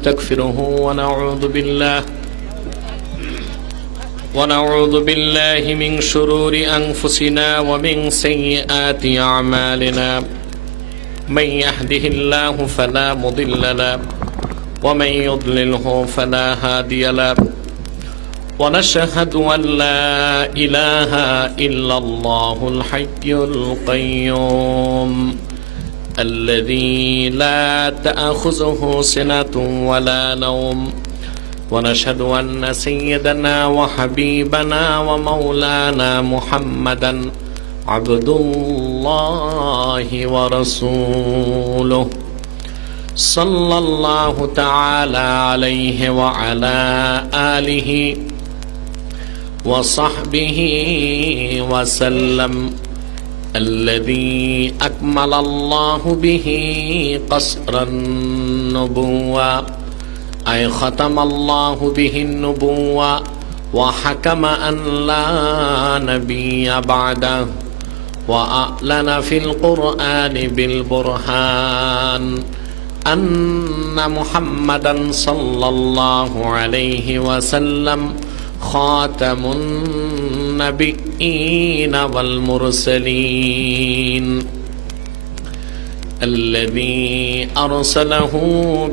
نستغفره ونعوذ بالله من شرور أنفسنا ومن سيئات أعمالنا من يهده الله فلا مضل له ومن يضلله فلا هادي له ونشهد أن لا إله إلا الله الحي القيوم الذي لا تأخذه سنة ولا نوم ونشهد أن سيدنا وحبيبنا ومولانا محمدا عبد الله ورسوله صلى الله تعالى عليه وعلى آله وصحبه وسلم الذي أكمل الله به قصر النبوة أي ختم الله به النبوة وحكم أن لا نبي بعده وأعلن في القرآن بالبرهان أن محمدا صلى الله عليه وسلم خاتم النبيين والمرسلين الذي أرسله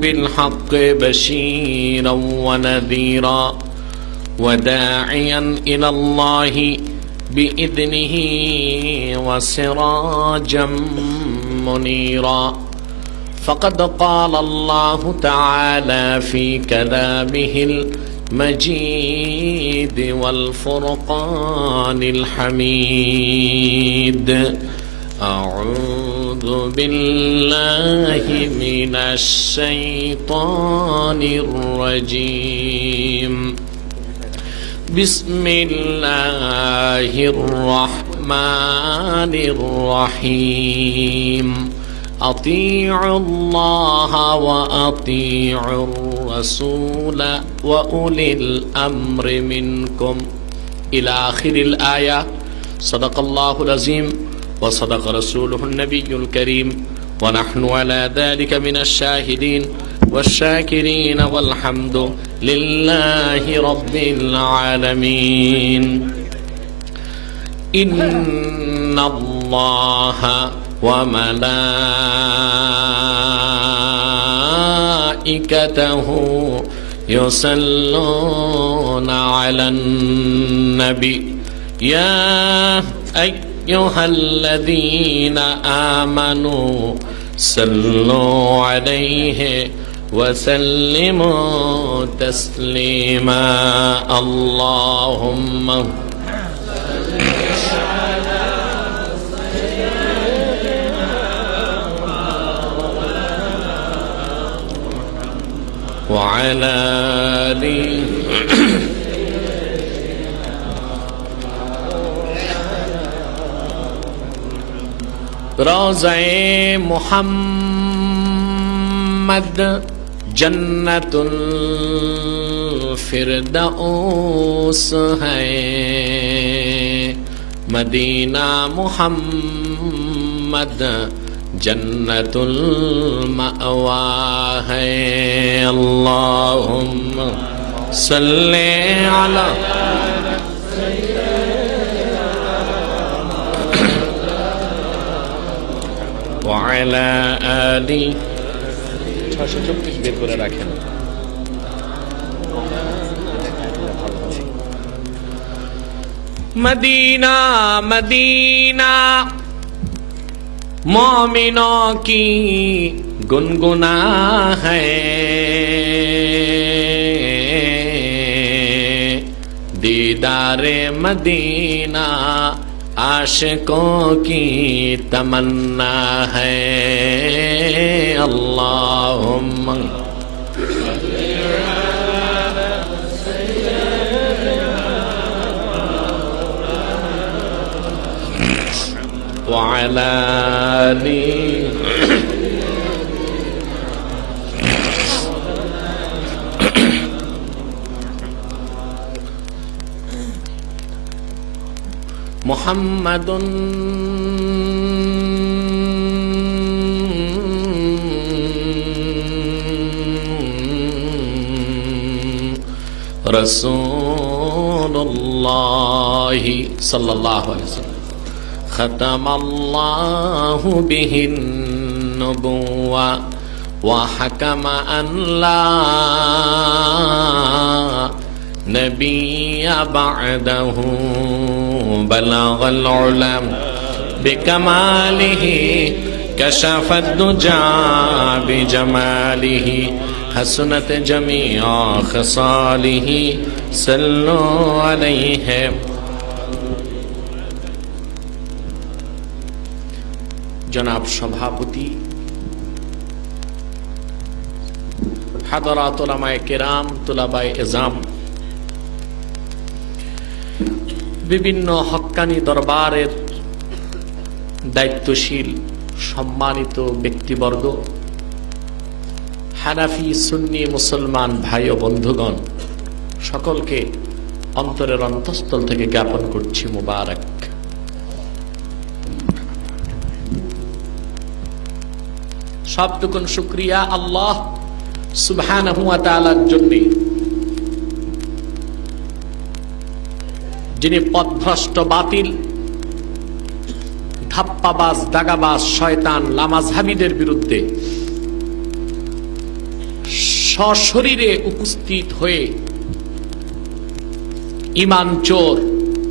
بالحق بشيرا ونذيرا وداعيا إلى الله بإذنه وسراجا منيرا فقد قال الله تعالى في كلامه المجيد والفرقان الحميد أعوذ بالله من الشيطان الرجيم بسم الله الرحمن الرحيم أطيعوا الله وأطيعوا الرسول وأولي الأمر منكم إلى آخر الآية صدق الله العظيم وصدق رسوله النبي الكريم ونحن على ذلك من الشاهدين والشاكرين والحمد لله رب العالمين إن الله وملائكته يصلون على النبي يا أيها الذين آمنوا صلوا عليه وسلموا تسليما اللهم وعلى آله روضہ محمد جنت الفردوس ہے مدینہ محمد جنت المأوا ہے اللہم صلی علی وعلى آله 634 বের করে রাখেন मदीना मदीना मोमिनों की गुनगुना है दीदारे मदीना आशिकों की तमन्ना है अल्लाहुम्मा وعلى آله محمد রাসূলুল্লাহি সাল্লাল্লাহু আলাইহি ওয়াসাল্লাম খাতামাল্লাহু বিহিন নুবুওয়া ওয়া হাকামা আন লা নবিয়্যা বা'দাহু বালাগাল উলাম বিকামালিহি কাশাফাদ দুজা বিজামালিহি হাসনাত জামিআ খিসালিহি সাল্লু আলাইহি। জনাব সভাপতি, হাদরাত উলামায়ে কেরাম, তুলাবায়ে এজাম, বিভিন্ন হক্কানি দরবারের দায়িত্বশীল সম্মানিত ব্যক্তিবর্গ, হানাফি সুন্নি মুসলমান ভাই ও বন্ধুগণ, সকলকে অন্তরের অন্তঃস্থল থেকে জ্ঞাপন করছি মুবারক। সবটুকুন শুকরিয়া আল্লাহ সুবহানাহু ওয়া তাআলার জন্য, যিনি পথভ্রষ্ট বাতিল ধাপ্পাবাজ দাগাবাজ শয়তান লামাযহাবীদের বিরুদ্ধে সশরীরে উপস্থিত হয়ে ঈমান চোর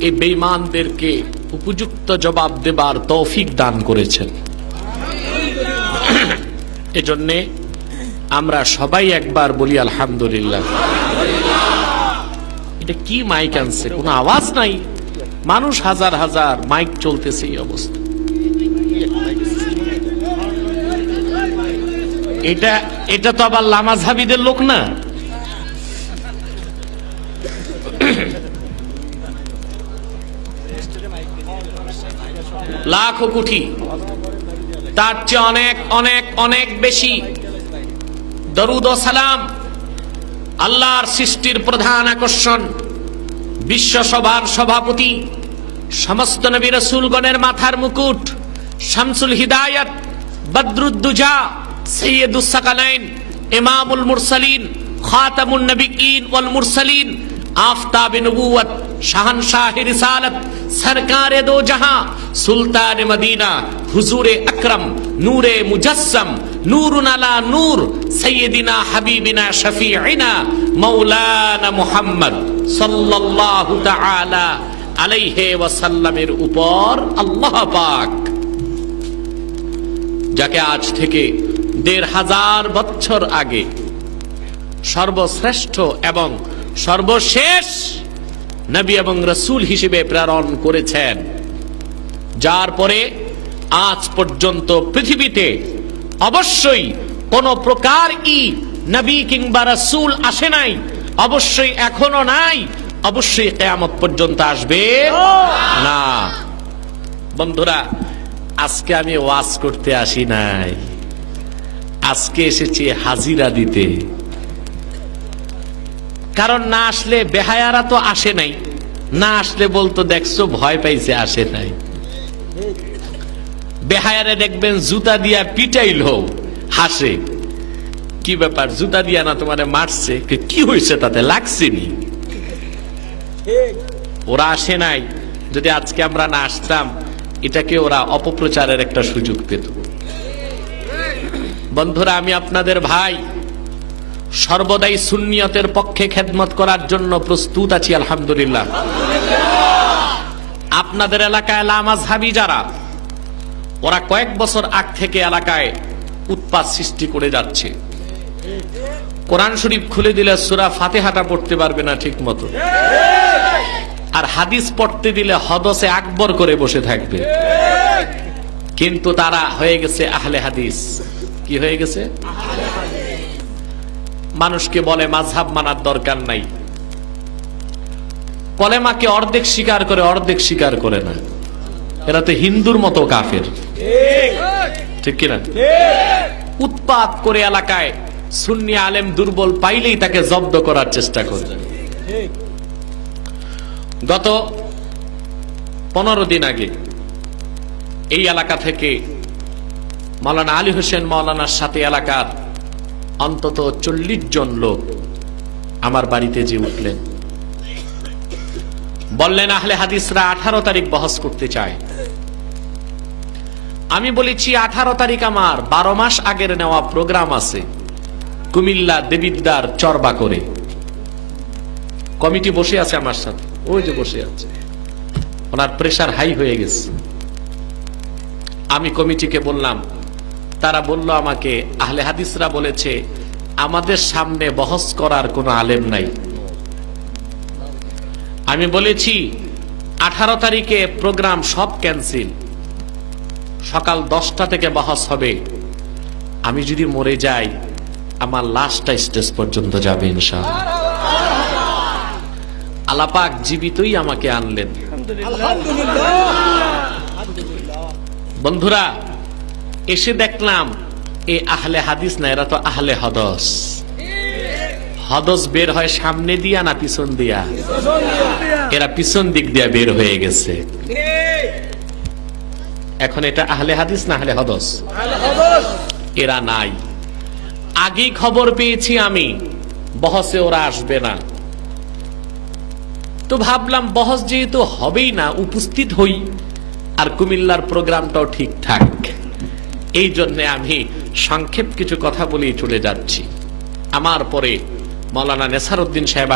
এই বেঈমানদেরকে উপযুক্ত জবাব দেবার তৌফিক দান করেছেন। এজন্য আমরা সবাই একবার বলি আলহামদুলিল্লাহ। এটা কি মাইক আনছে, কোনো আওয়াজ নাই, মানুষ হাজার হাজার, মাইক চলতেছে এই অবস্থা। এটা তো আবার লামাযহাবীদের লোক না। লাখো কোটি, তার চেয়ে অনেক অনেক অনেক বেশি দরুদ ও সালাম আল্লাহর সৃষ্টির প্রধান আকর্ষণ, বিশ্বসভার সভাপতি, সমস্ত নবী রাসূলগণের মাথার মুকুট, শামসুল হিদায়াত, বদরুদ্দুজা, সৈয়দুস সাকালাইন, ইমামুল মুরসালিন, খাতামুন নবিয়্যিন ওয়াল মুরসালিন, আফতাবে নবুওয়াত, শাহনশাহে রিসালাত, সরকারে দো জাহাं, সুলতানে মদিনা, হুজুরে আকরম, নূরে মুজাসসাম, নূরুন আলা নূর, সাইয়্যিদিনা হাবিবিনা শফিঈনা মাওলানা মুহাম্মদ সাল্লাল্লাহু তাআলা আলাইহি ওয়াসাল্লামের উপর আল্লাহ পাক, যাকে আজ থেকে ১৫০০ বছর আগে সর্বশ্রেষ্ঠ এবং সর্বশেষ নবী এবং রাসূল হিসেবে প্রেরণ করেছেন, যার পরে আজ পর্যন্ত পৃথিবীতে অবশ্যই কোন প্রকার নবী কিংবা রাসূল আসে নাই, অবশ্যই এখনো নাই, অবশ্যই কিয়ামত পর্যন্ত আসবে না। বন্ধুরা, আজকে আমি ওয়াজ করতে আসি নাই, আজকে এসেছি হাজিরা দিতে। কারণ না আসলে বেহায়ারা তো আসে নাই, না আসলে বলতো দেখছো ভয় পাইছে, আসে নাই। বেহায়ারে দেখবেন জুতা দিয়া পিটাইলো, হাসে, কি ব্যাপার জুতা দিয়া না তোমারে মারছে, কি হয়েছে তাতে, লাগছেনি। ওরা আসে নাই, যদি আজকে আমরা না আসতাম এটাকে ওরা অপপ্রচারের একটা সুযোগ পেত। বন্ধুরা, আমি আপনাদের ভাই, সর্বদাই সুন্নিয়তের পক্ষে খেদমত করার জন্য প্রস্তুত আছি আলহামদুলিল্লাহ। আপনাদের এলাকায় লামাযহাবী যারা, ওরা কয়েক বছর আগ থেকে এলাকায় উৎপাত সৃষ্টি করে যাচ্ছে। কোরআন শরীফ খুলে দিলে সূরা ফাতিহাটা পড়তে পারবে না ঠিক মতো, আর হাদিস পড়তে দিলে হদসে আকবর করে বসে থাকবে। কিন্তু তারা হয়ে গেছে আহলে হাদিস। কি হয়ে গেছে? মানুষকে বলে মাযহাব মানার দরকার নাই, কলেমাকে অর্ধেক স্বীকার করে অর্ধেক স্বীকার করে না। এরা তো হিন্দুর মতো কাফের, ঠিক কিনা? উৎপাত করে এলাকায় সুন্নি আলেম দুর্বল পাইলেই তাকে জব্দ করার চেষ্টা করে। গত 15 দিন আগে এই এলাকা থেকে মাওলানা আলী হোসেন মাওলানার সাথে এলাকার অন্তত 40 জন লোক আমার বাড়িতে যে উঠলেন, বললেন আহলে হাদিসরা 18 তারিখ বহস করতে চায়। আমি বলেছি 18 তারিখ আমার 12 মাস আগের নেওয়া প্রোগ্রাম আছে কুমিল্লা দেবিদ্দার চরবা করে। কমিটি বসে আছে আমার সাথে, ওই যে বসে আছে, ওনার প্রেসার হাই হয়ে গেছে। আমি কমিটিকে বললাম, তারা বলল আমাকে আহলে হাদিসরা বলেছে আমাদের সামনে বহস করার কোনো আলেম নাই। আমি বলেছি 18 তারিখে প্রোগ্রাম সব ক্যান্সেল, সকাল 10টা থেকে বহস হবে। আমি যদি মরে যাই আমার লাশটা স্টেজ পর্যন্ত যাবে ইনশাআল্লাহ। আল্লাহ পাক জীবিতই আমাকে আনলেন। বন্ধুরা, এসে দেখলাম এ আহলে হাদিস না, এরা তো আহলে হদস। হদস বের হয় সামনে দিয়া না পিছন দিয়া? এরা পিছন দিক দিয়া বের হয়ে গেছে। এখন এটা আহলে হাদিস না আহলে হদস? এরা নাই। আগেই খবর পেয়েছি আমি বহসে ওরা আসবে না, তো ভাবলাম বহস যেহেতু হবেই না, উপস্থিত হই, আর কুমিল্লার প্রোগ্রামটাও ঠিকঠাক। এই জন্য আমি সংক্ষেপ কিছু কথা বলেই চলে যাচ্ছি। আমার পরে মাওলানা নেসারউদ্দিন সাহেব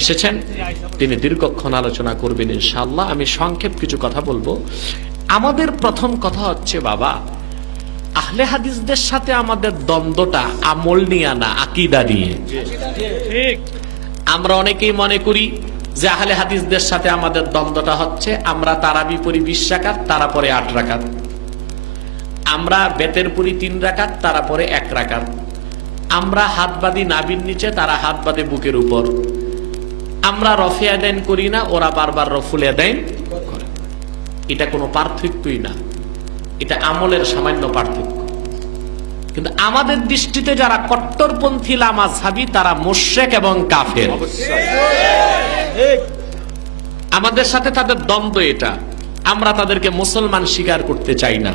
এসেছেন, তিনি দীর্ঘক্ষণ আলোচনা করবেন ইনশাআল্লাহ। আমি সংক্ষেপ কিছু কথা বলবো। আমাদের প্রথম কথা হচ্ছে, বাবা, আহলে হাদিসদের সাথে আমাদের দ্বন্দ্বটা আমল নিয়ে না, আকীদা নিয়ে। আমরা অনেকেই মনে করি যে আহলে হাদিসদের সাথে আমাদের দ্বন্দ্বটা হচ্ছে আমরা তারাবি পড়ি 20 রাকাত, তারা পরে 8 রাকাত। আমরা বেতের পড়ি 3 রাকাত, তারা পরে 1 রাকাত। আমরা হাত বাঁধি নাভির নিচে, তারা হাত বাঁধে বুকের উপর। আমরা রফে আদান করি না, ওরা বারবার রফুল আদান করে। এটা কোনো পার্থক্যই না, এটা আমলের সামান্য পার্থক্য। কিন্তু আমাদের দৃষ্টিতে যারা কট্টরপন্থী লামাযহাবী তারা মুশরিক এবং কাফের। আমাদের সাথে তাদের দ্বন্দ্ব এটা। আমরা তাদেরকে মুসলমান স্বীকার করতে চাই না।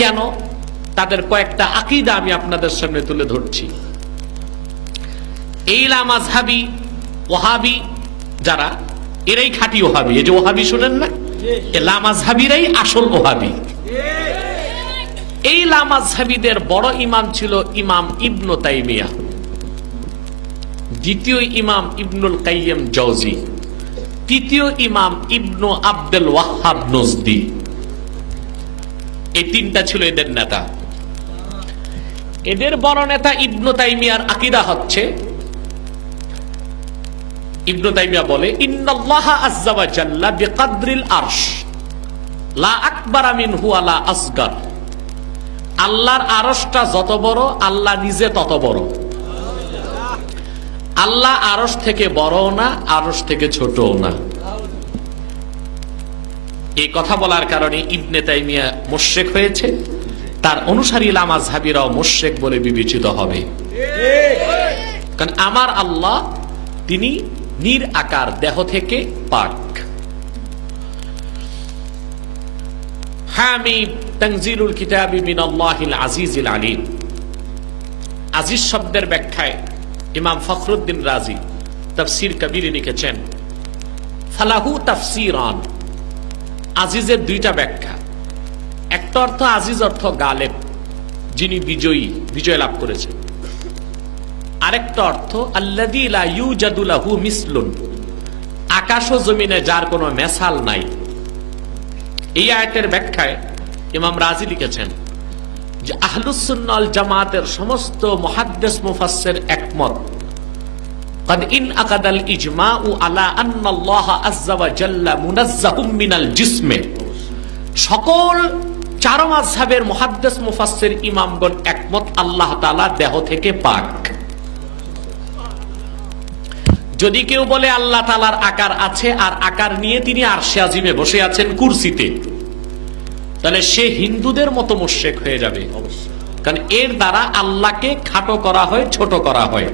কেন? তাদের কয়েকটা আকীদা আমি আপনাদের সামনে তুলে ধরছি। এই লামাযহাবী ওয়াহাবী যারা, এরাই খাঁটি ওয়াহাবী। এই যে ওয়াহাবী শুনেন না, এই লামাযহাবীরাই আসল ওয়াহাবী। এই লামাযহাবীদের বড় ইমাম ছিল ইমাম ইবনু তাইমিয়া, দ্বিতীয় ইমাম ইবনুল কাইয়্যিম জাওজি, তৃতীয় ইমাম ইবনু আব্দুল ওয়াহ্হাব নজদি। এই তিনটা ছিল এদের নেতা। এদের বড় নেতা ইবনু তাইমিয়ার আকীদা হচ্ছে, ইবনু তাইমিয়া বলে, ইন্নাল্লাহা আযজা ওয়া জাল্লা বিকদরিল আরশ লা আকবারা মিনহু ওয়া লা আসগার। আল্লাহর আরশটা যত বড়, আল্লাহ নিজে তত বড়। আল্লাহ আরশ থেকে বড়ও না, আরশ থেকে ছোটও না। এই কথা বলার কারণে ইবনে তাইমিয়া মুশরিক হয়েছে, তার অনুসারী লামাযহাবীরাও মুশরিক বলে বিবেচিত হবে। কারণ আমার আল্লাহ তিনি নির আকার, দেহ থেকে পাক। হামিদ তানজিলুল কিতাবি মিনাল্লাহিল আজিজিল আলিম। আজিজ শব্দের ব্যাখ্যায় ইমাম ফখরুদ্দিন রাজি তাফসীর কবিরে লিখেছেন, ফালাহু তাফসীরান। আজিজের দুইটা ব্যাখ্যা। একটা অর্থ আজিজ অর্থ গালেব, যিনি বিজয়ী, বিজয় লাভ করেছেন। আরেকটা অর্থ আল্লাযী লা ইউজাদু লাহু মিসলুন, আকাশ ও জমিনে যার কোনো মেসাল নাই। এই আয়াতের ব্যাখ্যায় ইমাম রাজি লিখেছেন যে আহলুস সুন্নাহ ওয়াল জামাতের সমস্ত মুহাদ্দিস মুফাসসির একমত, قد انعقد الاجماع على ان الله عز وجل منزه من الجسم। সকল চার মাযহাবের মুহাদ্দিস মুফাসসির ইমামগণ একমত আল্লাহ তাআলা দেহ থেকে পাক। যদি কেউ বলে আল্লাহ তাআলার আকার আছে আর আকার নিয়ে তিনি আরশে আজিমে বসে আছেন কুরসিতে, তাহলে সে হিন্দুদের মতো মুশরিক হয়ে যাবে। কারণ এর দ্বারা আল্লাহকে খাটো করা হয়, ছোট করা হয়।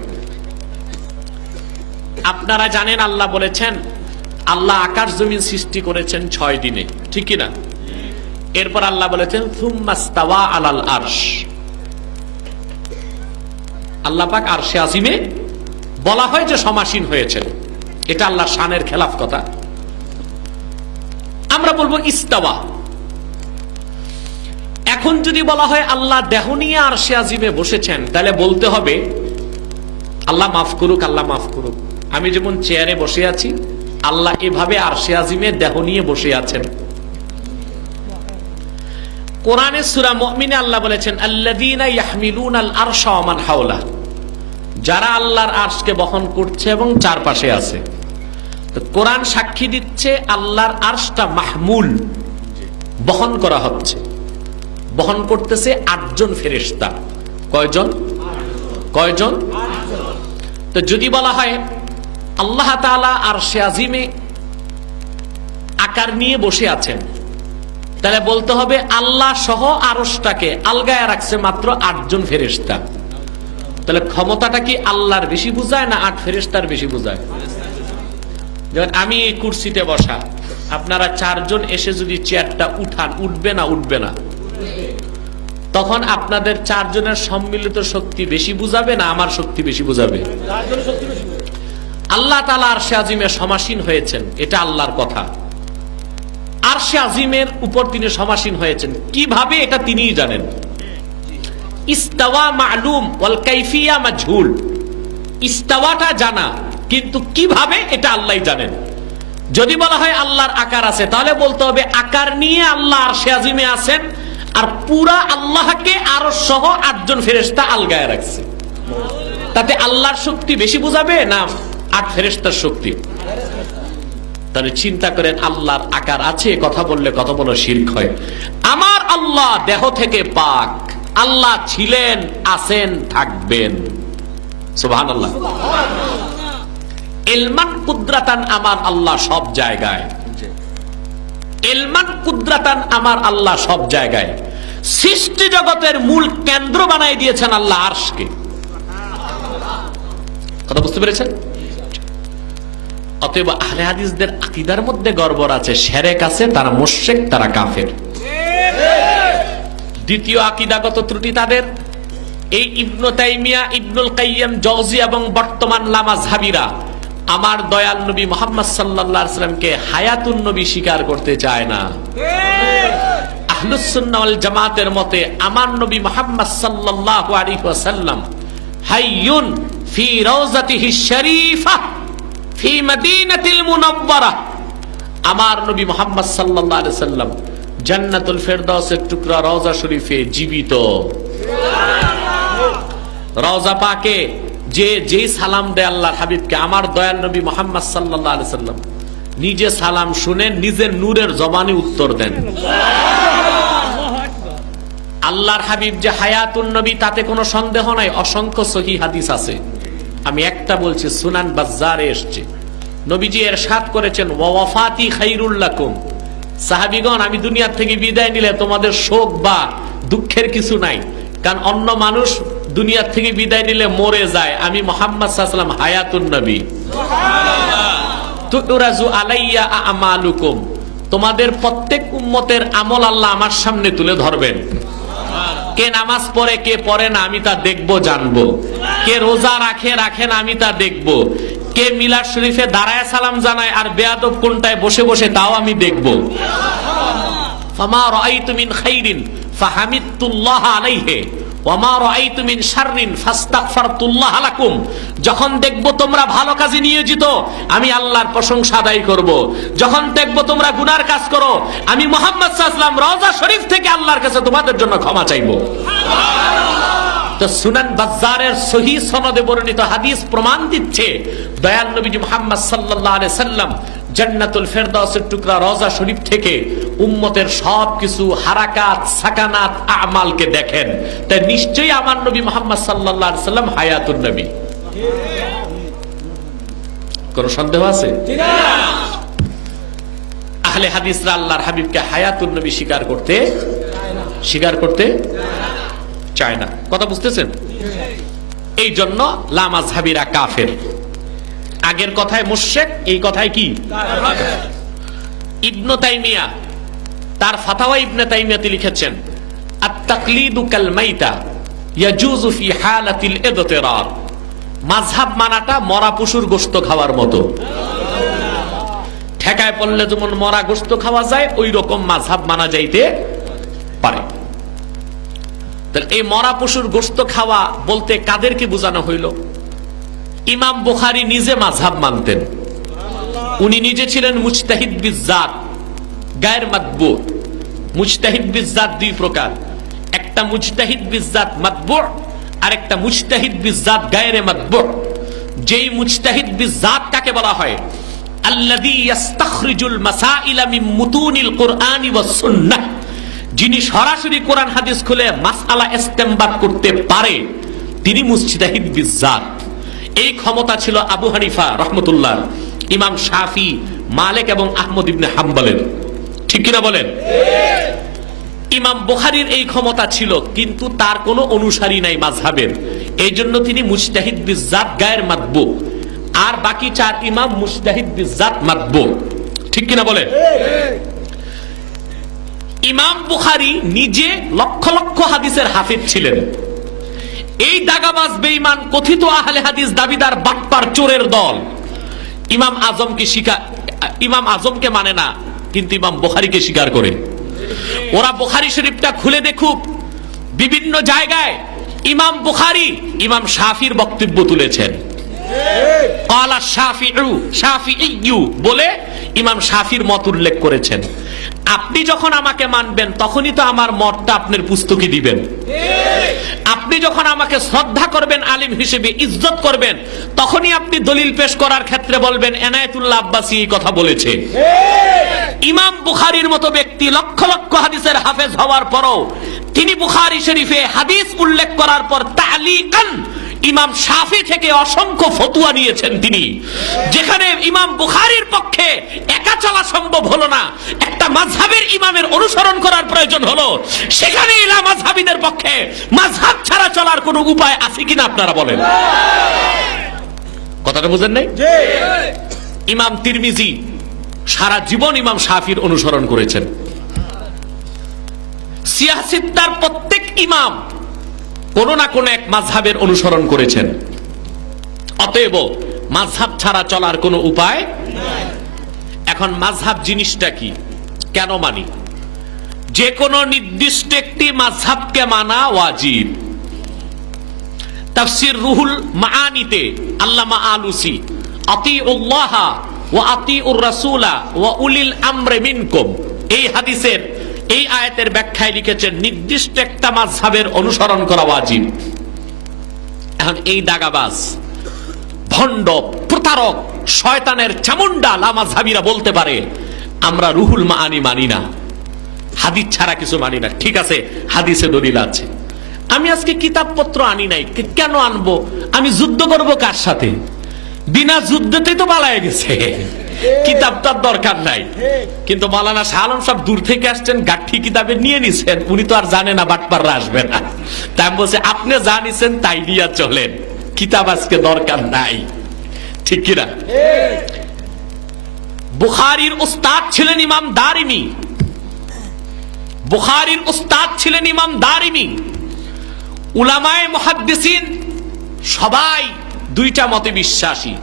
আপনারা জানেন আল্লাহ বলেছেন আল্লাহ আকাশ জমিন সৃষ্টি করেছেন 6 দিনে, ঠিক কি না? এরপর আল্লাহ বলেছেন সুম্মাস্তাওয়া আলাল আরশ। আল্লাহ পাক আরশে আজিমে বলা হয় যে সমাসীন হয়েছেন। এটা আল্লাহর শানের খেলাফ কথা। আমরা বলবো ইস্তাওয়া। এখন যদি বলা হয় আল্লাহ দেহ নিয়ে আরশে আজিমে বসেছেন, তাহলে বলতে হবে আল্লাহ মাফ করুক, আল্লাহ মাফ করুক, আমি যেমন চেয়ারে বসে আছি, আল্লাহ এভাবে আরশে আজিমে দেহ নিয়ে বসে আছেন। কোরআনে সূরা মুমিনে আল্লাহ বলেছেন আল্লাযীনা ইয়াহমিলুনাল আরশা ওয়া মান হাওলা, যারা আল্লাহর আরশকে বহন করছে এবং চারপাশে আছে। তো কোরআন সাক্ষী দিচ্ছে আল্লাহর আরশটা মাহমুল, বহন করা হচ্ছে। বহন করতেছে 8 জন ফেরেশতা। কয়জন? কয়জন? তো যদি বলা হয় আল্লাহ তাআলা আরশে আজিমে আকার নিয়ে বসে আছেন, তাহলে বলতে হবে আল্লাহ সহ আরশটাকে আলগায় রাখছে মাত্র 8 জন ফেরেশতা। তাহলে ক্ষমতাটা কি আল্লাহর বেশি বুঝায় না 8 ফেরেশতার বেশি বুঝায়? যেমন আমি এই কুরসিতে বসা, আপনারা 4 জন এসে যদি চেয়ারটা উঠান, উঠবে না? উঠবে না। তখন আপনাদের 4 জনের সম্মিলিত শক্তি বেশি বুঝাবে না আমার শক্তি বেশি বুঝাবে? আল্লাহ তাআলা আরশে আজিমে সমাসীন হয়েছেন, এটা আল্লাহর কথা। আরশে আজিমের উপর তিনি সমাসীন হয়েছেন কিভাবে, এটা তিনিই জানেন। ইস্তাওয়া মালুম ওয়াল কাইফিয়া মাজহুল। ইস্তাওয়াটা জানা, কিন্তু কিভাবে এটা আল্লাহই জানেন। যদি বলা হয় আল্লাহর আকার আছে, তাহলে বলতে হবে আকার নিয়ে আল্লাহ আরশে আজিমে আছেন, আর পুরা আল্লাহকে আরশ সহ 8 জন ফেরেশতা আলগায় রাখছে। তাতে আল্লাহর শক্তি বেশি বুঝাবে না 8 ফেরেশতার শক্তি? তাহলে চিন্তা করেন, আল্লাহর আকার আছে কথা বললে কত বড় শিরক হয়। আমার আল্লাহ দেহ থেকে পাক, আল্লাহ ছিলেন, আছেন, থাকবেন। সুবহানাল্লাহ। ইলমান কুদরাতান আমার আল্লাহ সব জায়গায়। ইলমান কুদরাতান আমার আল্লাহ সব জায়গায়। সৃষ্টি জগতের মূল কেন্দ্র বানাই দিয়েছেন আল্লাহ আরশকে। কথা বুঝতে পেরেছেন? অতএব আহলে হাদিসদের আকীদার মধ্যে গড়বড় আছে, শিরক আছে, তারা মুশরিক, তারা কাফের। দ্বিতীয় আকীদাগত ত্রুটি তাদের, এই ইবনে তাইমিয়া, ইবনুল কাইয়্যিম, জাওজি এবং বর্তমান লামাযহাবীরা আমার দয়াল নবী মুহাম্মদ সাল্লাল্লাহু আলাইহি সাল্লামকে হায়াতুন নবী স্বীকার করতে চায় না। আহলুস সুন্নাহ ওয়াল জামাতের মতে আমার নবী মুহাম্মদ সাল্লাল্লাহু আলাইহি ওয়াসাল্লাম হাইয়ুন ফি রাউজাতিহি শরীফা ফি মদিনাতিল মুনাওয়ারা। আমার নবী মুহাম্মদ সাল্লাল্লাহু আলাইহি সাল্লাম জান্নাতুল ফেরদাউসের টুকরা রওজা শরীফে জীবিত। রওজা পাকে যে সালাম দেয় আল্লাহর হাবিবকে, আমার দয়াল নবী মুহাম্মদ সাল্লাল্লাহু আলাইহি সাল্লাম নিজে সালাম শুনে নিজের নূরের জবানে উত্তর দেন। আল্লাহর হাবিব যে হায়াতুন নবী, তাতে কোনো সন্দেহ নাই। অসংখ্য সহিহ হাদিস আছে, আমি একটা বলছি, সুনান বাজ্জারে এসেছে। নবীজি ইরশাদ করেছেন ওয়া ওয়াফাতি খায়রুল লাকুম। সাহাবীগণ, আমি দুনিয়া থেকে বিদায় নিলে তোমাদের শোক বা দুঃখের কিছু নাই, কারণ অন্য মানুষ দুনিয়া থেকে বিদায় নিলে মরে যায়, আমি মুহাম্মদ সাল্লাল্লাহু আলাইহি ওয়াসাল্লাম হায়াতুন নবী। তুরাজু আলাইয়া আমালুকুম, তোমাদের প্রত্যেক উম্মতের আমল আল্লাহ আমার সামনে তুলে ধরবেন। কে নামাজ পড়ে কে পড়ে না আমি তা দেখবো, জানবো। কে রোজা রাখে না আমি তা দেখবো। কে মিলাদ শরীফে দাঁড়ায় সালাম জানায় আর বেয়াদব কোনটায় বসে বসে তাও আমি দেখবো। ফামা রাআইতু মিন খাইরিন ফাহামিদতুল্লাহ আলাইহি ওয়া মা রাআইতু মিন শাররিন ফাস্তাগফারতুল্লাহ লাকুম। যখন দেখবো তোমরা ভালো কাজে নিয়োজিত, আমি আল্লাহর প্রশংসা আদায় করব। যখন দেখবো তোমরা গুনার কাজ করো, আমি মুহাম্মদ সাল্লাল্লাহু আলাইহি ওয়াসাল্লাম রওজা শরীফ থেকে আল্লাহর কাছে তোমাদের জন্য ক্ষমা চাইবো। তো সুনান বাজ্জারের সহিহ সনদে বর্ণিত হাদিস প্রমাণ দিচ্ছে দয়াল নবী মুহাম্মদ সাল্লাল্লাহু আলাইহি সাল্লাম জান্নাতুল ফেরদাউসের টুকরা রওজা শরীফ থেকে উম্মতের সবকিছু হারাকাত, সাকানাত, আমালকে দেখেন। তাই নিশ্চয়ই আমার নবী মুহাম্মদ সাল্লাল্লাহু আলাইহি সাল্লাম হায়াতুন নবী। কোন সন্দেহ আছে? আহলে হাদিসরা আল্লাহর হাবিবকে হায়াতুন নবী স্বীকার করতে চায় না। কথা বুঝতেছেন? এই জন্য লামাযহাবীরা কাফের। আগের কথায় মুশরিক, এই কথায় কি? ইবনে তাইমিয়া তার ফাতাওয়া ইবনে তাইমিয়াতে লিখেছেন আত-তাকলিদু কাল মাইতা ইয়াজুজু ফি হালাতিল ইদতিরার। মাযহাব মানাটা মরা পশুর গোশত খাওয়ার মতো। ঠেকায় পড়লে যেমন মরা গোশত খাওয়া যায়, ওই রকম মাযহাব মানা যাইতে পারে। তাহলে এই মরা পশুর গোশত খাওয়া বলতে কাদেরকে বোঝানো হইল? ইমাম বুখারী নিজে মাযহাব মানতেন। উনি নিজে ছিলেন মুজতাহিদ বিজ্জাত, গায়ের মাতবু। মুজতাহিদ বিজ্জাত দুই প্রকার, একটা মুজতাহিদ বিজ্জাত মাতবু আর একটা মুজতাহিদ বিজ্জাত গায়রে মাতবু। যেই মুজতাহিদ বিজ্জাত কাকে বলা হয়? আল্লাযী ইস্তাখরিজুল মাসাইলা মিন মুতুনিল কুরআনি ওয়াস সুন্নাহ, যিনি সরাসরি কোরআন হাদিস খুলে মাসআলা ইস্তেমবাত করতে পারে, তিনি মুজতাহিদ বিজ্জাত। এই ক্ষমতা ছিল আবু হানিফা রাহমাতুল্লাহ, ইমাম শাফি, মালিক এবং আহমদ ইবনে হাম্বলের। ঠিক কিনা বলেন? ইমাম বুখারীর এই ক্ষমতা ছিল, কিন্তু তার কোনো অনুসারী নাই মাযহাবের, এই জন্য তিনি মুজতাহিদ বিজ্জাত গায়ের মাতবু। আর বাকি চার ইমাম মুজতাহিদ বিজ্জাত মাতবু। ঠিক কিনা বলেন? ইমাম বুখারী নিজে লক্ষ লক্ষ হাদিসের হাফিজ ছিলেন। এই দাগাবাজ বেঈমান কথিত আহলে হাদিস দাবিদার বাটপার চোরের দল ইমাম আজমকে মানে না, কিন্তু ইমাম বুখারীকে স্বীকার করে। ওরা বুখারী শরীফটা খুলে দেখুক, বিভিন্ন জায়গায় ইমাম বুখারী ইমাম শাফির বক্তব্য তুলেছেন। ক্বালা শাফিঈ বলে ইমাম শাফির মত উল্লেখ করেছেন। আপনি যখন আমাকে মানবেন, তখনই তো আমার মতটা আপনার পুস্তকে দিবেন। আপনি যখন আমাকে শ্রদ্ধা করবেন, আলিম হিসেবে ইজ্জত করবেন, তখনই আপনি দলিল পেশ করার ক্ষেত্রে বলবেন এনায়েতুল্লাহ আব্বাসী এই কথা বলেছে। ইমাম বুখারীর মতো ব্যক্তি লক্ষ লক্ষ হাদিসের হাফেজ হওয়ার পরও তিনি বুখারী শরীফে হাদিস উল্লেখ করার পর তালিকান ইমাম শাফি থেকে অসংখ্য ফতোয়া নিয়েছেন তিনি, যেখানে ইমাম বুখারীর পক্ষে একা চলা সম্ভব হলো না, একটা মাযহাবের ইমামের অনুসরণ করার প্রয়োজন হলো, সেখানে ইলা মাযহাবীদের পক্ষে মাযহাব ছাড়া চলার কোনো উপায় আছে কিনা আপনারা বলেন? কথাটা বুঝেন নাই? ইমাম তিরমিজি সারা জীবন ইমাম শাফির অনুসরণ করেছেন। সিয়াসিত্তার প্রত্যেক ইমাম কোন না কোন এক মাযহাবের অনুসরণ করেছেন। অতএব মাযহাব ছাড়া চলার কোনো উপায় নাই। এখন মাযহাব জিনিসটা কি, কেন মানি? যে কোনো নির্দিষ্ট একটি মাযহাবকে মানা ওয়াজিব। তাফসীর রুহুল মাআনিতে আল্লামা আলুসি আতিউল্লাহ ওয়া আতিউর রাসূলা ওয়া উলিল আমরি মিনকুম, এই হাদিসের এই আয়াতের ব্যাখ্যায় লিখেছেন নির্দিষ্ট একটা মাযহাবের অনুসরণ করা ওয়াজিব। এখন এই দাগাবাজ, ভণ্ড, প্রতারক, শয়তানের চামুন্ডা লামাযহাবীরা বলতে পারে আমরা রুহুল মাআনি মানি না, হাদিস ছাড়া কিছু মানি না। ঠিক আছে, হাদিসে দলিল আছে। আমি আজকে কিতাবপত্র আনি নাই, কেন আনবো? আমি যুদ্ধ করব কার সাথে? বিনা যুদ্ধতেই তো পালায় গেছে, কিতাবটার দরকার নাই। কিন্তু মাওলানা শাহ আলম সাহেব দূর থেকে আসছেন, গাঠি কিতাবে নিয়ে নিছেন, উনি তো আর জানে না বাটপাররা আসবে না, তাই বলছে আপনি যা নিছেন তাই দিয়া চলেন, কিতাব আজকে দরকার নাই। ঠিক কিনা? বুখারীর উস্তাদ ছিলেন ইমাম দারিমি, বুখারীর উস্তাদ ছিলেন ইমাম দারিমি। উলামায়ে মুহাদ্দিসিন সবাই দুইটা মতে বিশ্বাসী।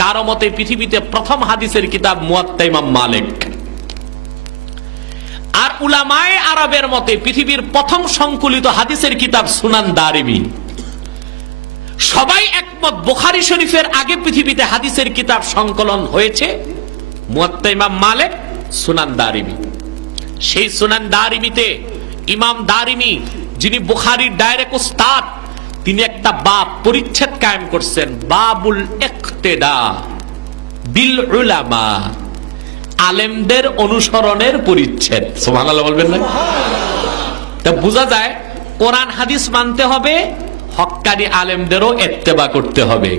কারো মতে পৃথিবীতে প্রথম হাদিসের কিতাব মুয়াত্তা ইমাম মালিক, আর উলামায়ে আরবের মতে পৃথিবীর প্রথম সংকলিত হাদিসের কিতাব সুনান দারিমি। সবাই একমত বুখারী শরীফের আগে পৃথিবীতে হাদিসের কিতাব সংকলন হয়েছে মুয়াত্তা ইমাম মালিক, সুনান দারিমি। সেই সুনান দারিমিতে ইমাম দারিমি, যিনি বুখারীর ডাইরেক্ট উস্তাদ, তিনি একটা বাব পরিচ্ছেদ কায়েম করছেন, বাবুল ইক্তেদা বিল উলামা, আলেমদের অনুসরণের পরিচ্ছেদ। সুবহানাল্লাহ বলবেন না? তা বোঝা যায় কোরআন হাদিস মানতে হবে, হক্কানি আলেমদেরও ইত্তেবা করতে হবে।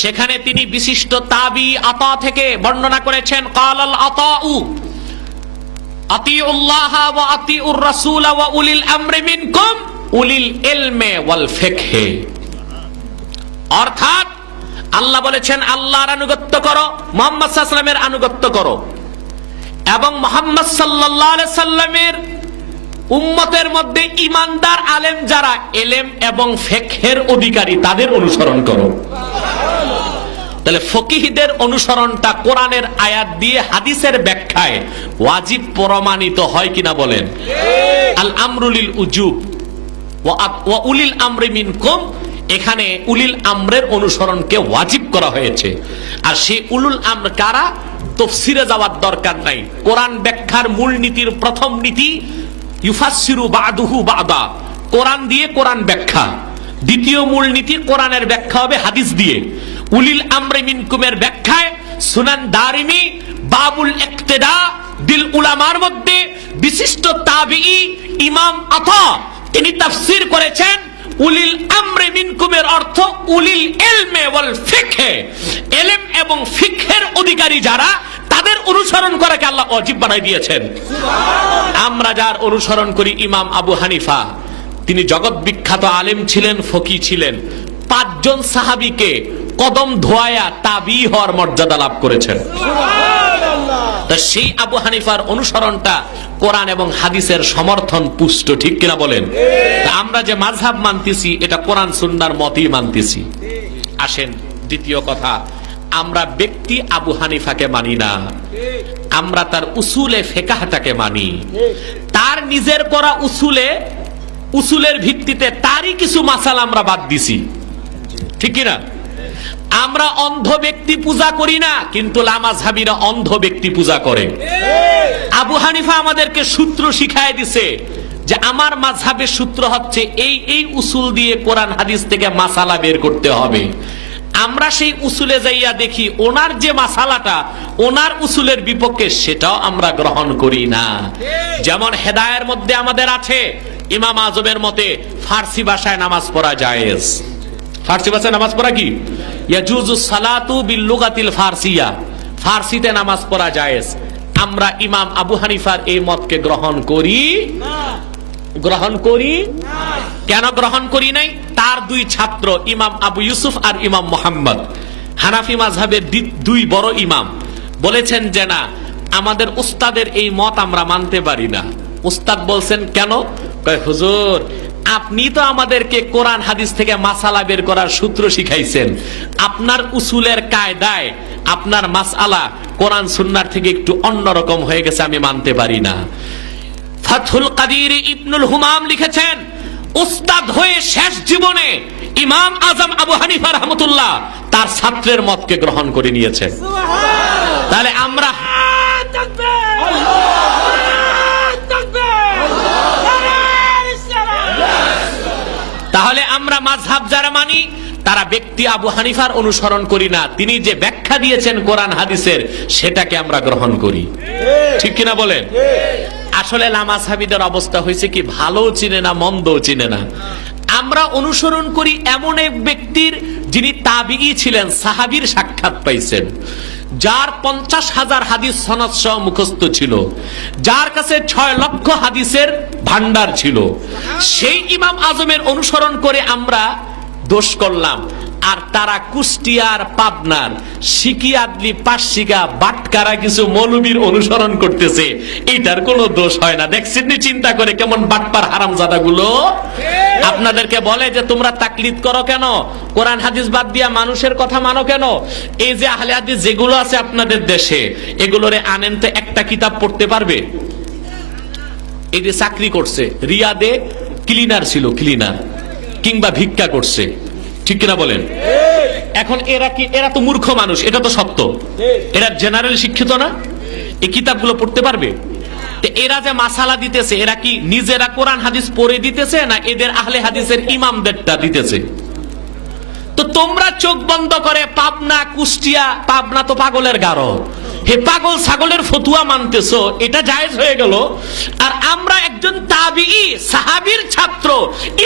সেখানে তিনি বিশিষ্ট তাবি আতা থেকে বর্ণনা করেছেন, ক্বালাল আতাউ আতিউল্লাহ ওয়া আতিউর রাসূল ওয়া উলিল আমরি মিনকুম উলিল ইলমে ওয়াল ফিকহে। অর্থাৎ আল্লাহ বলেছেন আল্লাহর আনুগত্য করো, মুহাম্মদ সাল্লাল্লাহু আলাইহি সাল্লামের আনুগত্য করো, এবং মুহাম্মদ সাল্লাল্লাহু আলাইহি সাল্লামের উম্মতের মধ্যে ঈমানদার আলেম যারা ইলম এবং ফিকহের অধিকারী, তাদের অনুসরণ করো। তাহলে ফকিহদের অনুসরণটা কোরআনের আয়াত দিয়ে হাদিসের ব্যাখ্যায় ওয়াজিব প্রমাণিত হয় কিনা বলেন? আল আমরুলিল উজুব ওয়া উলিল আমরি মিনকুম, এখানে উলিল আমরের অনুসরণকে ওয়াজিব করা হয়েছে। আর সেই উলুল আমর কারা? তাফসীরে যাওয়ার দরকার নাই। কোরআন ব্যাখ্যার মূলনীতির প্রথম নীতি ইউফাসসিরু বা'দুহু বা'দা, কোরআন দিয়ে কোরআন ব্যাখ্যা। দ্বিতীয় মূলনীতি কোরআনের ব্যাখ্যা হবে হাদিস দিয়ে। উলিল আমরি মিনকুমের ব্যাখ্যায় সুনান দারিমি বাবুল ইক্তিদা বিল উলামার মধ্যে বিশিষ্ট তাবিঈ ইমাম আতা তিনি তাফসীর করেছেন উলিল আমরি মিনকুমের অর্থ উলিল ইলমে ওয়াল ফিকহে, ইলম এবং ফিকহের অধিকারী যারা, তাদের অনুসরণ করাকে আল্লাহ ওয়াজিব বানাই দিয়েছেন। আমরা যার অনুসরণ করি ইমাম আবু হানিফা, তিনি জগৎ বিখ্যাত আলেম ছিলেন, ফকি ছিলেন। 5 জন সাহাবীকে কদম ধোয়া তাবি হওয়ার মর্যাদা লাভ করেছেন। তা সেই আবু হানিফার অনুসরণটা কোরআন এবং হাদিসের সমর্থন পুষ্ট, ঠিক কিনা বলেন? আমরা যে মাযহাব মানতেছি এটা কোরআন সুন্নাহর মতই মানতেছি। আসেন দ্বিতীয় কথা, আমরা ব্যক্তি আবু হানিফাকে মানি না, আমরা তার উসুলে ফিকহটাকে মানি। তার নিজের করা উসুলের ভিত্তিতে তারই কিছু মাসালা আমরা বাদ দিছি, ঠিক কিনা? আমরা অন্ধ ব্যক্তি পূজা করি না, কিন্তু লামাযহাবীরা অন্ধ ব্যক্তি পূজা করে। আবু হানিফা আমাদেরকে সূত্র শিখায় দিছে যে আমার মাযহাবের সূত্র হচ্ছে এই উসুল দিয়ে কোরআন হাদিস থেকে মাসালা বের করতে হবে। আমরা সেই উসুলে যাইয়া দেখি ওনার যে মাসালাটা ওনার উসুলের বিপক্ষে, সেটাও আমরা গ্রহণ করি না। যেমন হেদায়ের মধ্যে আমাদের আছে ইমাম আজমের মতে ফার্সি ভাষায় নামাজ পড়া জায়েজ। ফার্সি ভাষায় নামাজ পড়া কি? ইয়াজুজু সালাতু বিল লুগাতিল ফারসিয়া, ফার্সিতে নামাজ পড়া জায়েজ। আমরা ইমাম আবু হানিফার এই মতকে গ্রহণ করি না। কেন গ্রহণ করি নাই? তার 2 ছাত্র ইমাম আবু ইউসুফ আর ইমাম মুহাম্মদ, হানাফি মাযহাবের 2 বড় ইমাম, বলেছেন যে না, আমাদের উস্তাদের এই মত আমরা মানতে পারি না। উস্তাদ বলছেন কেন? কয় হুজুর, আপনি তো আমাদেরকে কোরআন হাদিস থেকে মাসালা বের করার সূত্র শিখাইছেন, আপনার উসুলের কায়দায় আপনার মাসআলা কোরআন সুন্নাহর থেকে একটু অন্যরকম হয়ে গেছে, আমি মানতে পারি না। ফাথুল কাদির ইবনুল হুমাম লিখেছেন, উস্তাদ হয়ে শেষ জীবনে ইমাম আজম আবু হানিফা রাহমাতুল্লাহ তার ছাত্রের মতকে গ্রহণ করে নিয়েছেন। তাহলে আমরা মাযহাব যারা মানি তারা ব্যক্তি আবু হানিফার অনুসরণ করি না, তিনি যে ব্যাখ্যা দিয়েছেন কোরআন হাদিসের সেটাকে আমরা গ্রহণ করি, ঠিক কিনা বলেন? আসলে লামাযহাবীদের অবস্থা হয়েছে কি, ভালো চিনে না মন্দও চিনে না। আমরা অনুসরণ করি এমন এক ব্যক্তির যিনি তাবিঈ ছিলেন, সাহাবীর সাক্ষাৎ পাইছেন, যার 50,000 হাদিস সনদ সহ মুখস্থ ছিল, যার কাছে 6 লক্ষ হাদিসের ভান্ডার ছিল। সেই ইমাম আজমের অনুসরণ করে আমরা দোষ করলাম, আর তারা কুষ্টিয়ার পাবনার সিকিয়াদলি পাশিকা বাটকারা কিছু মৌলবীর অনুসরণ করতেছে, এটার কোনো দোষ হয় না। দেখছেন নি চিন্তা করে কেমন বাটপার হারামজাদা গুলো আপনাদেরকে বলে যে তোমরা তাকলিদ করো কেন, কোরআন হাদিস বাদ দিয়া মানুষের কথা মানো কেন? এই যে আহলে হাদিস যেগুলো আছে আপনাদের দেশে, এগুলোরে আনেন তো একটা কিতাব পড়তে পারবে? এই যে চাকরি করছে রিয়াদে, ক্লিনার ছিল, ক্লিনার কিংবা ভিক্ষা করছে, ঠিক কিনা বলেন? এখন এরা তো মূর্খ মানুষ, এটা তো সত্য, এরা জেনারেল শিক্ষিত না, এই কিতাবগুলো পড়তে পারবে? এরা যে মাসালা দিতেছে, এরা কি নিজেরা কোরআন হাদিস পড়ে দিতেছে না এদের আহলে হাদিসের ইমামদেরটা দিতেছে? তো তোমরা চোখ বন্ধ করে পাবনা কুষ্টিয়া, পাবনা তো পাগলের গারো, হে পাগল ছাগলের ফতুয়া মানতেছো, এটা জায়েজ হয়ে গেল। আর আমরা একজন তাবিঈ সাহাবীর ছাত্র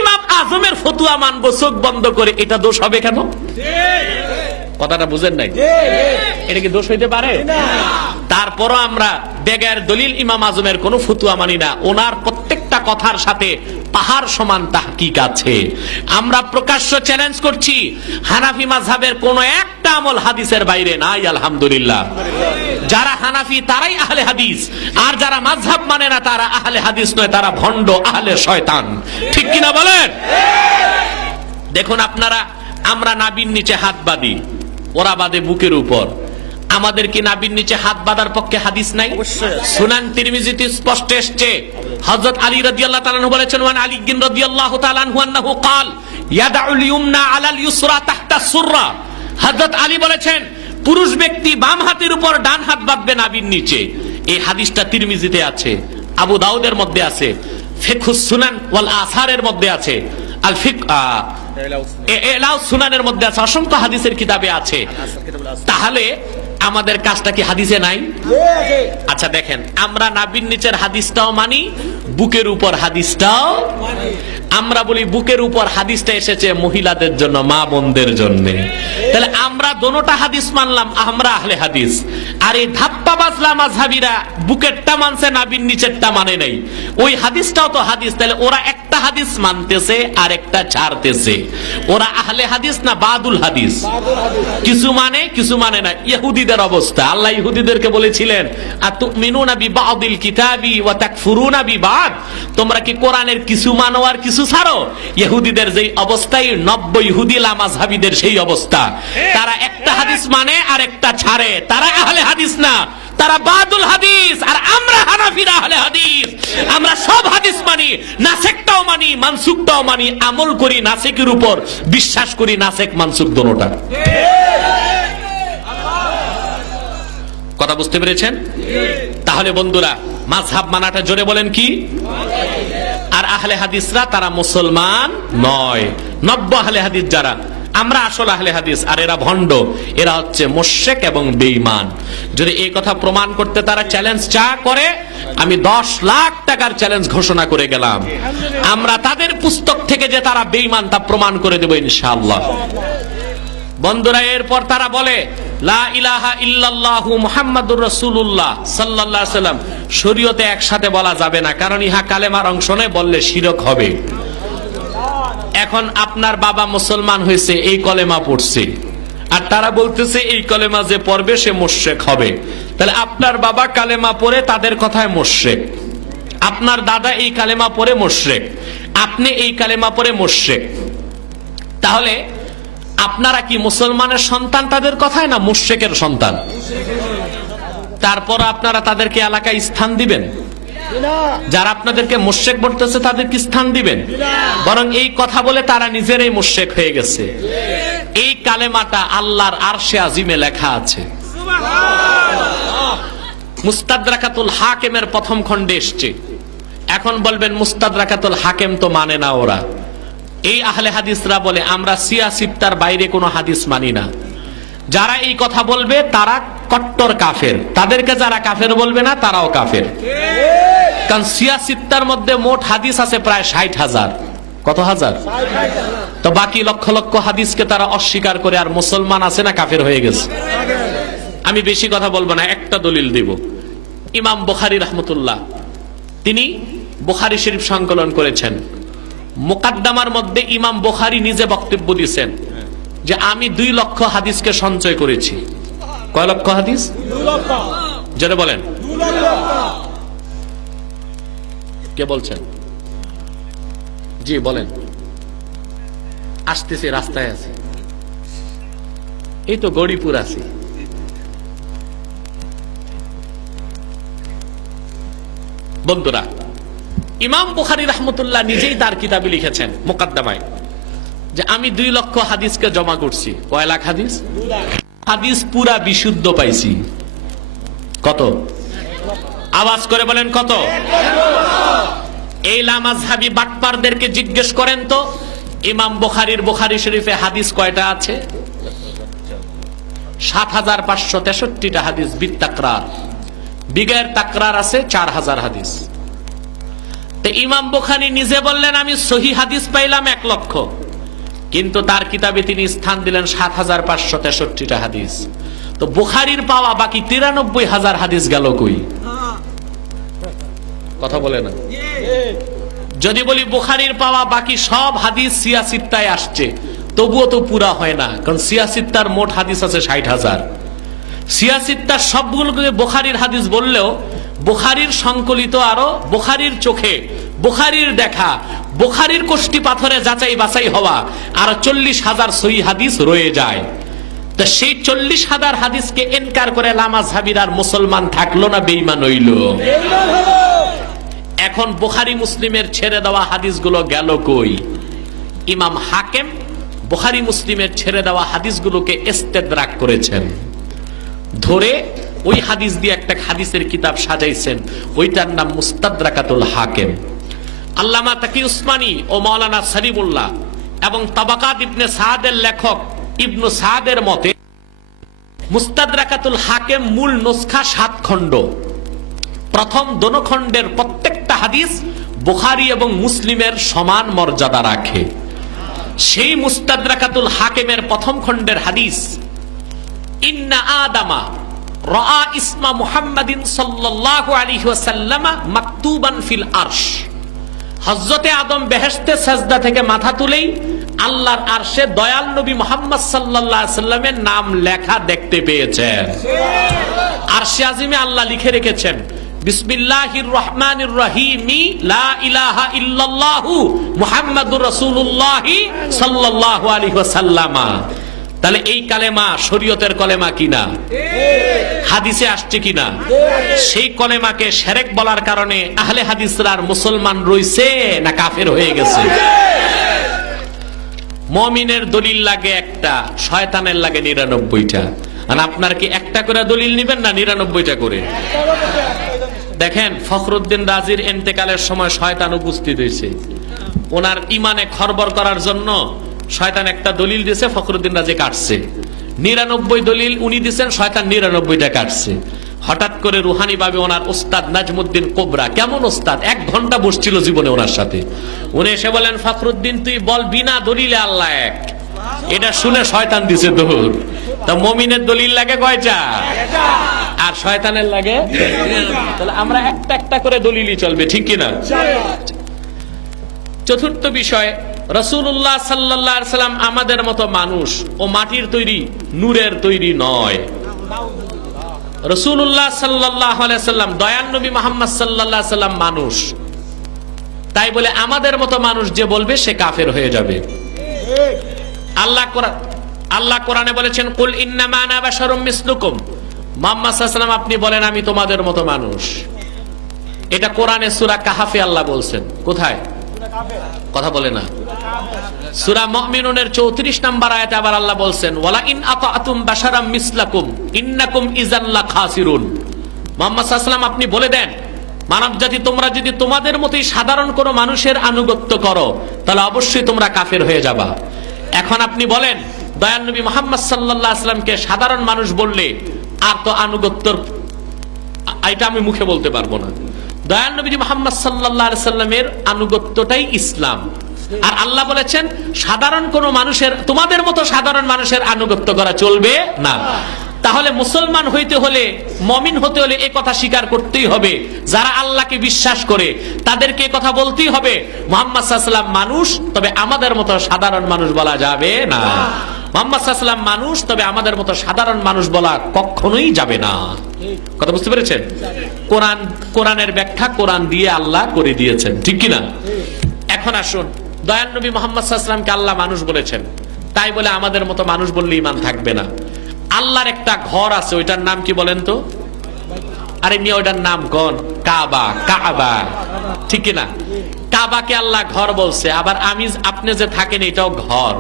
ইমাম আজমের ফতুয়া মানবো চোখ বন্ধ করে, এটা দোষ হবে কেন? কথাটা বুঝেন নাই? এটা কি দোষ হইতে পারে? তারপরও আমরা বেগের দলিল ইমাম আজমের কোন ফতুয়া মানি না, ওনার প্রত্যেকটা কথার সাথে পাহাড় সমান তাহকিক আছে। আমরা প্রকাশ্য চ্যালেঞ্জ করছি, হানাফি মাযহাবের কোন একটা আমল হাদিসের বাইরে নাই, আলহামদুলিল্লাহ। যারা হানাফি তারাই আহলে হাদিস, আর যারা মাযহাব মানে না তারা আহলে হাদিস নয়, তারা ভণ্ড আহলে শয়তান, ঠিক কিনা বলেন? দেখুন আপনারা, আমরা নাবির নিচে হাত বাঁধি, ওরা বাদে বুকের উপর। আমাদের কি নাভির নিচে হাত বাঁধার পক্ষে হাদিস নাই? সুনান তিরমিজিতে স্পষ্ট এসেছে, হযরত আলী রাদিয়াল্লাহু তাআলা আনহু বলেছেন, ওয়ান আলী রাদিয়াল্লাহু তাআলা আনহু আন্নাহু ক্বাল ইয়াদাউল ইউমনা আলাল ইউসরা তাহতা সুররা। হযরত আলী বলেছেন, পুরুষ ব্যক্তি বাম হাতের উপর ডান হাত বাঁধবে নাভির নিচে। এই হাদিসটা তিরমিজিতে আছে, আবু দাউদের মধ্যে আছে, ফিকহুস সুনান ওয়াল আসারের মধ্যে আছে, আল ফিক ইলাউ সুনানের মধ্যে আছে, অসংখ্য হাদিসের কিতাবে আছে। তাহলে আমাদের কাজটা কি হাদিসে নাই? আচ্ছা দেখেন, আমরা নাভির নিচের হাদিসটাও মানি, বুকের উপর হাদিসটাও আমরা বলি। বুকের উপর হাদিসটা এসেছে মহিলাদের জন্য, মা বোনদের জন্য। তাহলে আমরা দোনোটা হাদিস মানলাম, আমরা আহলে হাদিস। আর এই ধাপ্পাবাজলা মাযহাবীরা বুকেরটা মানছে, নাভির নিচেরটা মানে নাই। ওই হাদিসটাও তো হাদিস, তাহলে ওরা একটা হাদিস মানতেছে আর একটা ছাড়তেছে। ওরা আহলে হাদিস না বাদুল হাদিস? কিছু মানে কিছু মানে না। ইহুদিদের অবস্থা, আল্লাহ ইহুদিদেরকে বলেছিলেন, আতুমিনুনা বিবাদিল কিতাবি ওয়া তাকফুরুনা বিবাদ, তোমরা কি কোরআনের কিছু মানো আর কিছু ছাড়ো? ইহুদিদের যেই অবস্থায় 90 ইহুদি লামাযহাবীদের সেই অবস্থা। তারা একটা হাদিস মানে আর একটা ছাড়ে, তারা আহলে হাদিস না, তারা বাদুল হাদিস। আর আমরা হানাফিরা আহলে হাদিস, আমরা সব হাদিস মানি, নাসেকটাও মানি, মানসুখটাও মানি, আমল করি নাসেকের উপর, বিশ্বাস করি নাসেক মানসুখ দোনোটা। কথা বুঝতে পেরেছেন? তাহলে বন্ধুরা, মাযহাব মানাটা জোরে বলেন কি? আর আহলে হাদিসরা তারা মুসলমান নয়। 90 আহলে হাদিস যারা, আমরা আসল আহলে হাদিস, আর এরা ভণ্ড, এরা হচ্ছে মুশরিক এবং বেঈমান। যদি এই কথা প্রমাণ করতে তারা চ্যালেঞ্জ করে, আমি 10 লাখ টাকার চ্যালেঞ্জ ঘোষণা করে গেলাম। আমরা তাদের পুস্তক থেকে যে তারা বেঈমান তা প্রমাণ করে দেব ইনশাআল্লাহ। বন্ধুরা, এরপর তারা বলে লা ইলাহা ইল্লাল্লাহু মুহাম্মাদুর রাসূলুল্লাহ সাল্লাল্লাহু আলাইহি সাল্লাম শরীয়তে একসাথে বলা যাবে না, কারণ ইহা কালেমার অংশ নয়, বললে শিরক হবে। এখন আপনার বাবা মুসলমান হয়েছে, এই কলেমা পড়ছে, আর তারা বলতেছে এই কলেমা যে পড়বে সে মুশরিক হবে। তাহলে আপনার বাবা কালেমা পড়ে তাদের কথায় মুশরিক, আপনার দাদা এই কালেমা পড়ে মুশরিক, আপনি এই কালেমা পড়ে মুশরিক। তাহলে আপনারা কি মুসলমানের সন্তান তাদের কথায়, না মুশরিকের সন্তান? তারপর আপনারা তাদেরকে এলাকায় স্থান দিবেন? যারা আপনাদেরকে মুশরিক বলতেছে তাদের কি স্থান দিবেন? বরং এই কথা বলে তারা নিজেরাই মুশরিক হয়ে গেছে। এই কালেমাটা আল্লাহর আরশে আজিমে লেখা আছে, মুস্তাদরাকাতুল হাকিমের প্রথম খণ্ডে এসেছে। এখন বলবেন মুস্তাদরাকাতুল হাকিম তো মানে না ওরা। এই আহলে হাদিসরা বলে আমরা সিয়াসিত্তার বাইরে কোনো হাদিস মানি না। যারা এই কথা বলবে তারা কট্টর কাফের, তাদেরকে যারা কাফের বলবে না তারাও কাফের। কারণ সিয়াসিত্তার মধ্যে মোট হাদিস আছে প্রায় 60,000। কত হাজার? তো বাকি লক্ষ লক্ষ হাদিসকে তারা অস্বীকার করে, আর মুসলমান আছে না কাফের হয়ে গেছে। আমি বেশি কথা বলবো না, একটা দলিল দিব। ইমাম বুখারী রাহমাতুল্লাহ, তিনি বুখারী শরীফ সংকলন করেছেন। মুকাদ্দামার মধ্যে ইমাম বুখারী নিজে বক্তব্য দিয়েছেন যে আমি 2 লক্ষ হাদিসকে সঞ্চয় করেছি। কয় লক্ষ হাদিস? 2 লক্ষ। যেটা বলেন 2 লক্ষ। কে বলছেন? জি বলেন। আসতেছে, রাস্তায় আছে, এই তো গড়িপুর আছে। বন্ধুরা, ইমাম বুখারী রাহমাতুল্লাহ নিজেই তার কিতাবে লিখেছেন মুকাদ্দামায় যে আমি 2 লক্ষ হাদিসকে জমা করছি। কয় লাখ হাদিস? 2 লাখ হাদিস পুরা বিশুদ্ধ পাইছি। কত? আওয়াজ করে বলেন কত? এই লামাযহাবী বাটপারদেরকে জিজ্ঞেস করেন তো, ইমাম বুখারীর বুখারী শরীফে হাদিস কয়টা আছে? ৭৫৬৩টা হাদিস বিত্তাকরার, বিগের তাকরার আছে 4000 হাদিস। ইমাম বুখারী নিজে বললেন আমি সহিহ হাদিস পাইলাম 1 লক্ষ, কিন্তু তার কিতাবে তিনি স্থান দিলেন ৭৫৬৩টা হাদিস। তো বুখারীর পাওয়া বাকি ৯৩,০০০ হাদিস গেল কই? কথা বলে না। যদি বলি বুখারীর পাওয়া বাকি সব হাদিস সিয়াসিত্তায় আসছে, তবুও তো পুরা হয় না, কারণ সিয়াসিত্তার মোট হাদিস আছে ৬০,০০০। সিয়াসিত্তার সবগুলোকে বুখারীর হাদিস বললেও বুখারীর সংকলিত আরো, বুখারীর চোখে, বুখারীর দেখা, বুখারীর কোষ্টি পাথরে যাচাই বাছাই হওয়া আর ৪০,০০০ সহিহ হাদিস রয়ে যায়। তো সেই 40,000 হাদিসকে ইনকার করে লামাযহাবীরা আর মুসলমান থাকলো না বেঈমান হইল? এখন বুখারী মুসলিমের ছেড়ে দেওয়া হাদিসগুলো গেল কই? ইমাম হাকিম বুখারী মুসলিমের ছেড়ে দেওয়া হাদিসগুলোকে ইস্তেদরাক করেছেন, ধরে ওই হাদিস দিয়ে একটা হাদিসের কিতাব সাজাইছেন, ওইটার নাম মুস্তাদরাকাতুল হাকিম। আল্লামা তাকি উসমানী ও মাওলানা সলিমুল্লাহ এবং তাবাকাত ইবনে সাদের লেখক ইবনু সাদের মতে মুস্তাদরাকাতুল হাকিম মূল নুসখা 7 খণ্ড। প্রথম দোনো খণ্ডের প্রত্যেকটা হাদিস বুখারী এবং মুসলিমের সমান মর্যাদা রাখে। সেই মুস্তাদরাকাতুল হাকিমের প্রথম খণ্ডের হাদিস, ইন্না আদামা রাআ ইসমা মুহাম্মাদিন সাল্লাল্লাহু আলাইহি ওয়াসাল্লাম মাকতুবান ফিল আরশ। হযরতে আদম বেহেশতে সাজদা থেকে মাথা তুলেই আল্লাহর আরশে দয়াল নবী মুহাম্মদ সাল্লাল্লাহু আলাইহি ওয়াসাল্লামের নাম লেখা দেখতে পেয়েছেন। আরশে আজিমে আল্লাহ লিখে রেখেছেন, বিসমিল্লাহির রহমানির রহিম, লা ইলাহা ইল্লাল্লাহু মুহাম্মাদুর রাসূলুল্লাহ সাল্লাল্লাহু আলাইহি ওয়াসাল্লাম। তাহলে এই কালেমা শরীয়তের কলেমা কিনা? হাদিসে আসছে কিনা? সেই কলেমাকে শিরক বলার কারণে আহলে হাদিসরা আর মুসলমান রইছে না কাফের হয়ে গেছে? মুমিনের দলিল লাগে একটা, শয়তানের লাগে 99টা। আর আপনার কি একটা করে দলিল নেবেন না 99টা করে? দেখেন, ফখরুদ্দিন রাজির ইন্তেকালের সময় শয়তান উপস্থিত হয়েছে। ওনার ইমানে খরবর করার জন্য শয়তান একটা দলিল দিয়েছে, ফখরুদ্দিন রাজি কাটছে। 99 দলিল উনি দিয়েছেন, শয়তান 99টা কাটছে। হঠাৎ করে রুহানি ভাবে ওনার ওস্তাদ নাজমুদ্দিন কোবরা, কেমন ওস্তাদ, 1 ঘন্টা বসছিল জীবনে ওনার সাথে। উনি এসে বলেন, ফখরুদ্দিন তুই বল বিনা দলিলে আল্লাহ এক। এটা শুনে শয়তান দিছে দৌড়। তা মুমিনের দলিল লাগে কয়টা আর শয়তানের লাগে? তাহলে আমরা একটা একটা করে দলিলই চলবে, ঠিক কিনা? চতুর্থ বিষয়, রাসূলুল্লাহ সাল্লাল্লাহু আলাইহি সাল্লাম আমাদের মতো মানুষ, ও মাটির তৈরি নূরের তৈরি নয়। রাসূলুল্লাহ সাল্লাল্লাহু আলাইহি সাল্লাম দয়ান নবী মুহাম্মদ সাল্লাল্লাহু আলাইহি সাল্লাম মানুষ, তাই বলে আমাদের মতো মানুষ যে বলবে সে কাফের হয়ে যাবে। আল্লাহ কোরআনে বলেছেন, কুল ইন্নামা আনা বাশারুম মিসলুকুম। মুহাম্মদ সাল্লাল্লাহু আলাইহি সাল্লাম আপনি বলেন আমি তোমাদের মতো মানুষ। এটা কোরআনে সূরা কাহাফে আল্লাহ বলছেন। কোথায়? কথা বলে না। সূরা মুমিনুনের 34 নম্বর আয়াতে আবার আল্লাহ বলছেন, ওয়ালা ইন আতাআতুম বাশারাম মিসলাকুম ইন্নাকুম ইযান লাখাসিরুন। মুহাম্মদ সাল্লাল্লাহু আলাইহি ওয়াসাল্লাম আপনি বলে দেন, মানব জাতি তোমরা যদি তোমাদের মতোই সাধারণ কোনো মানুষের আনুগত্য করো তাহলে অবশ্যই তোমরা কাফের হয়ে যাবা। এখন আপনি বলেন, দয়াল নবী মুহাম্মদ সাল্লাল্লাহু আলাইহি ওয়াসাল্লামকে সাধারণ মানুষ বললে আর তো আনুগত্যর, এটা আমি মুখে বলতে পারবো না। দয়াল নবী মুহাম্মদ সাল্লাল্লাহু আলাইহি ওয়াসাল্লামের আনুগত্যটাই ইসলাম। আর আল্লাহ বলেছেন সাধারণ কোন মানুষের, তোমাদের মতো সাধারণ মানুষের আনুগত্য করা চলবে না। তাহলে মুসলমান হইতে হলে, মুমিন হতে হলে এই কথা স্বীকার করতেই হবে, যারা আল্লাহকে বিশ্বাস করে তাদেরকে কথা বলতেই হবে, মুহাম্মদ সাল্লাল্লাহু আলাইহি ওয়াসাল্লাম মানুষ, তবে আমাদের মতো সাধারণ মানুষ বলা যাবে না। মুহাম্মদ সাল্লাল্লাহু আলাইহি ওয়াসাল্লাম মানুষ, তবে আমাদের মতো সাধারণ মানুষ বলা কখনোই যাবে না। কথা বুঝতে পেরেছেন? কোরআনের ব্যাখ্যা কোরআন দিয়ে আল্লাহ করে দিয়েছেন, ঠিক কিনা? এখন আসুন, দয়াল নবী মুহাম্মদ সাল্লাল্লাহু আলাইহি ওয়াসাল্লামকে আল্লাহ মানুষ বলেছেন, তাই বলে আমাদের মতো মানুষ বললে ঈমান থাকবে না। আল্লাহর একটা ঘর আছে, ওইটার নাম কি বলেন তো? আরে মিয়া, ওইটার নাম কোন? কাবা। কাবা, ঠিক কিনা? কাবাকে আল্লাহ ঘর বলছে, আবার আপনি যে থাকেন এটাও ঘর।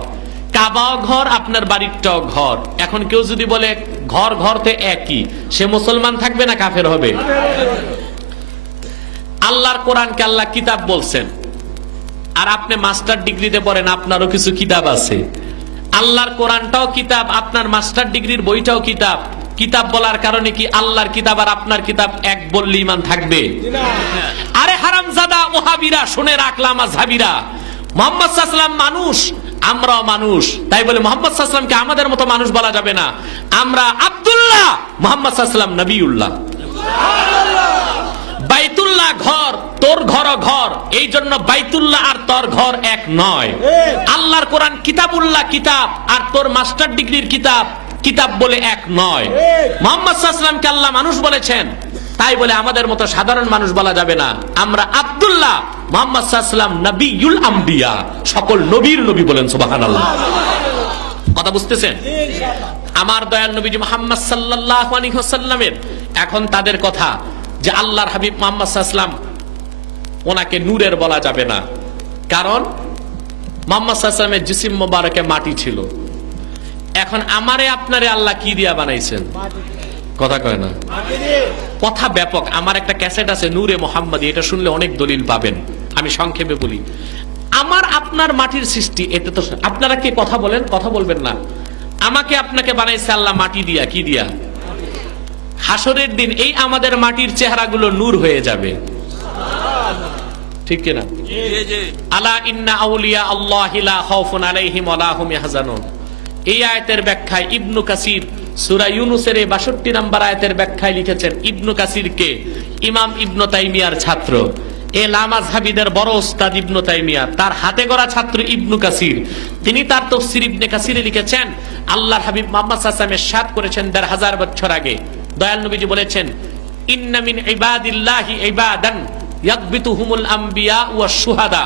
কাবাও ঘর, আপনার বাড়িটাও ঘর। এখন কেউ যদি বলে ঘর ঘর তো একই, সে মুসলমান থাকবে না কাফের হবে? আল্লাহর কোরআনকে আল্লাহ কিতাব বলছেন, আর আপনি মাস্টার ডিগ্রিতে পড়েন, আপনারও কিছু কিতাব আছে। আল্লাহর কোরআনটাও কিতাব, আপনার মাস্টার ডিগ্রির বইটাও কিতাব। কিতাব বলার কারণে কি আল্লাহর কিতাব আর আপনার কিতাব এক বললে ঈমান থাকবে? আরে হারামজাদা ওহাবিরা, শুনে রাখলাম মাযহাবিরা, মুহাম্মদ সাল্লাল্লাহু আলাইহি ওয়াসাল্লাম মানুষ, আমরাও মানুষ, তাই বলে মুহাম্মদ সাল্লাল্লাহু আলাইহি ওয়াসাল্লামকে আমাদের মতো মানুষ বলা যাবে না। আমরা আব্দুল্লাহ, মুহাম্মদ সাল্লাল্লাহু আলাইহি ওয়াসাল্লাম নবিউল্লাহ। বাইতুল্লাহ ঘর, তোর ঘর ঘর, এই জন্য বাইতুল্লাহ আর তোর ঘর এক নয়। আল্লাহর কোরআন কিতাবুল্লাহ কিতাব, আর তোর মাস্টার ডিগ্রির কিতাব কিতাব বলে এক নয়। মুহাম্মদ সাল্লাল্লাহু আলাইহি ওয়াসাল্লামকে আল্লাহ মানুষ বলেছেন, তাই বলে আমাদের মতো সাধারণ মানুষ বলা যাবে না। আমরা আব্দুল্লাহ, মুহাম্মদ সাল্লাল্লাহু আলাইহি ওয়াসাল্লাম নবিয়ুল আম্বিয়া, সকল নবীর নবী বলেন সুবহানাল্লাহ। কথা বুঝতেছেন? আমার দয়াল নবীজি মুহাম্মদ সাল্লাল্লাহু আলাইহি ওয়াসাল্লামের এখন তাদের কথা যে আল্লাহর হাবিব মুহাম্মদ সাল্লাল্লাহু আলাইহি ওয়াসাল্লাম ওনাকে নূরের বলা যাবে না, কারণ মুহাম্মদ সাল্লাল্লাহু আলাইহি ওয়াসাল্লামের জিসিম মোবারকে মাটি ছিল। এখন আমারে আপনারে আল্লাহ কি দিয়া বানাইছেন? কথা কয় না, কথা ব্যাপক। আমার একটা ক্যাসেট আছে নূরে মোহাম্মদী, এটা শুনলে অনেক দলিল পাবেন। আমি সংক্ষেপে বলি, আমার আপনার মাটির সৃষ্টি, এটা তো আপনারা কে কথা বলেন? কথা বলবেন না। আমাকে আপনাকে বানাইছে আল্লাহ মাটি দিয়া, কি দিয়া? হাসরের দিন এই আমাদের মাটির চেহারাগুলো নূর হয়ে যাবে, ঠিক কিনা? আলা ইন্না আউলিয়া আল্লাহি লা খাউফুন আলাইহিম ওয়া লা হুম ইয়াহজানুন। এই আয়াতের ব্যাখ্যায় ইবনু কাসির সূরা ইউনূসের 62 নম্বর আয়াতের ব্যাখ্যায় লিখেছেন, ইবনু কাসির কে? ইমাম ইবনু তাইমিয়ার ছাত্র, এ লামাযহাবীদের বড় ওস্তাদ ইবনু তাইমিয়া, তার হাতে গড়া ছাত্র ইবনু কাসির। তিনি তার তাফসীর ইবনে কাসিরে লিখেছেন, আল্লাহর হাবিব মুহাম্মদ সাল্লাল্লাহু আলাইহি ওয়াসাল্লাম ইরশাদ করেছেন ১৫০০ বছর আগে, দয়াল নবীজি বলেছেন, ইন্না মিন ইবাদিল্লাহি ইবাদান ইয়াকবিতুহুমুল আম্বিয়া ওয়াশ শুহাদা।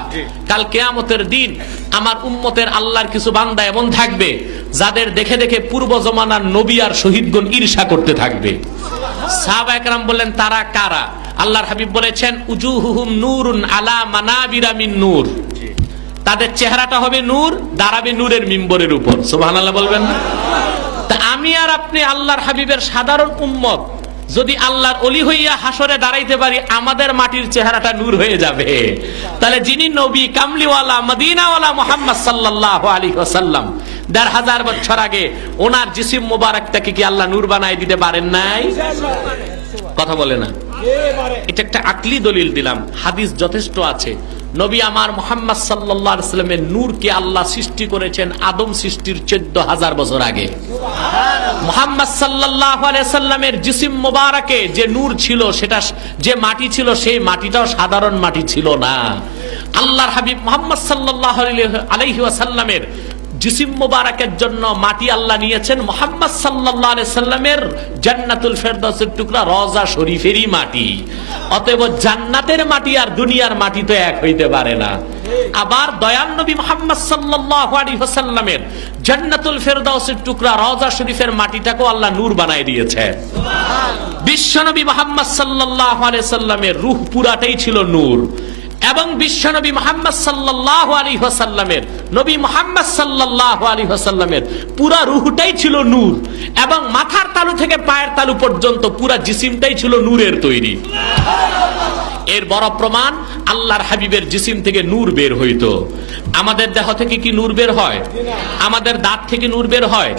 কাল কিয়ামতের দিন আমার উম্মতের আল্লাহর কিছু বান্দা এমন থাকবে যাদের দেখে দেখে পূর্ব জমানার নবী আর শহীদগণ ঈর্ষা করতে থাকবে। সাহাবায়ে কেরাম বললেন, তারা কারা? আল্লাহর হাবিব বলেছেন, উজুহুহুম নূরুন আলা মানাবিরা মিন নূর। তাদের চেহারাটা হবে নূর, দাঁড়াবে নূরের মিম্বরের উপর। সুবহানাল্লাহ বলবেন না? তা আমি আর আপনি আল্লাহর হাবিবের সাধারণ উম্মত যদি আল্লাহর ওলি হইয়া হাসরে দাঁড়াইতে পারি, আমাদের মাটির চেহারাটা নূর হয়ে যাবে। তাহলে যিনি নবী কামলিওয়ালা মদিনাওয়ালা মুহাম্মদ সাল্লাল্লাহু আলাইহি ওয়াসাল্লাম ১৫০০ বছর আগে ওনার জিসিম মোবারকটাকে কি আল্লাহ নূর বানাই দিতে পারেন নাই? কথা বলে না। এটা একটা আকলি দলিল দিলাম, হাদিস যথেষ্ট আছে। নবী আমার মুহাম্মদ সাল্লাল্লাহু আলাইহি ওয়াসাল্লামের নূরকে আল্লাহ সৃষ্টি করেছেন আদম সৃষ্টির ১৪,০০০ বছর আগে। মুহাম্মদ সাল্লাল্লাহু আলাইহি ওয়াসাল্লামের জিসিম মোবারকে যে নূর ছিল, সেটা যে মাটি ছিল, সেই মাটিটাও সাধারণ মাটি ছিল না। আল্লাহর হাবিব মুহাম্মদ সাল্লাল্লাহু আলাইহি ওয়াসাল্লামের জিসিম মোবারকের জন্য মাটি আল্লাহ নিয়েছেন মুহাম্মদ সাল্লাল্লাহু আলাইহি সাল্লামের জান্নাতুল ফেরদাউসের টুকরা রওজা শরীফেরই মাটি। অতএব জান্নাতের মাটি আর দুনিয়ার মাটি তো এক হইতে পারে না। আবার দয়াল নবী মুহাম্মদ সাল্লাল্লাহু আলাইহি ওয়াসাল্লামের জান্নাতুল ফেরদাউসের টুকরা রওজা শরীফের মাটিটাকেও আল্লাহ নূর বানায় দিয়েছে। বিশ্বনবী মুহাম্মদ সাল্লাল্লাহু আলাইহি সাল্লামের রূহ পুরাটাই ছিল নূর, এবং বিশ্বনবী মুহাম্মদ সাল্লাল্লাহু আলাইহি ওয়াসাল্লামের নবী মুহাম্মদ সাল্লাল্লাহু আলাইহি ওয়াসাল্লামের পুরা রূহটাই ছিল নূর, এবং মাথার তালু থেকে পায়ের তালু পর্যন্ত পুরা জিসিমটাই ছিল নূরের তৈরি। এর বড় প্রমাণ, আল্লাহর হাবিবের জিসিম থেকে নূর বের হইতো। আমাদের দেহ থেকে কি নূর বের হয়? আমাদের দাঁত থেকে নূর বের হয়?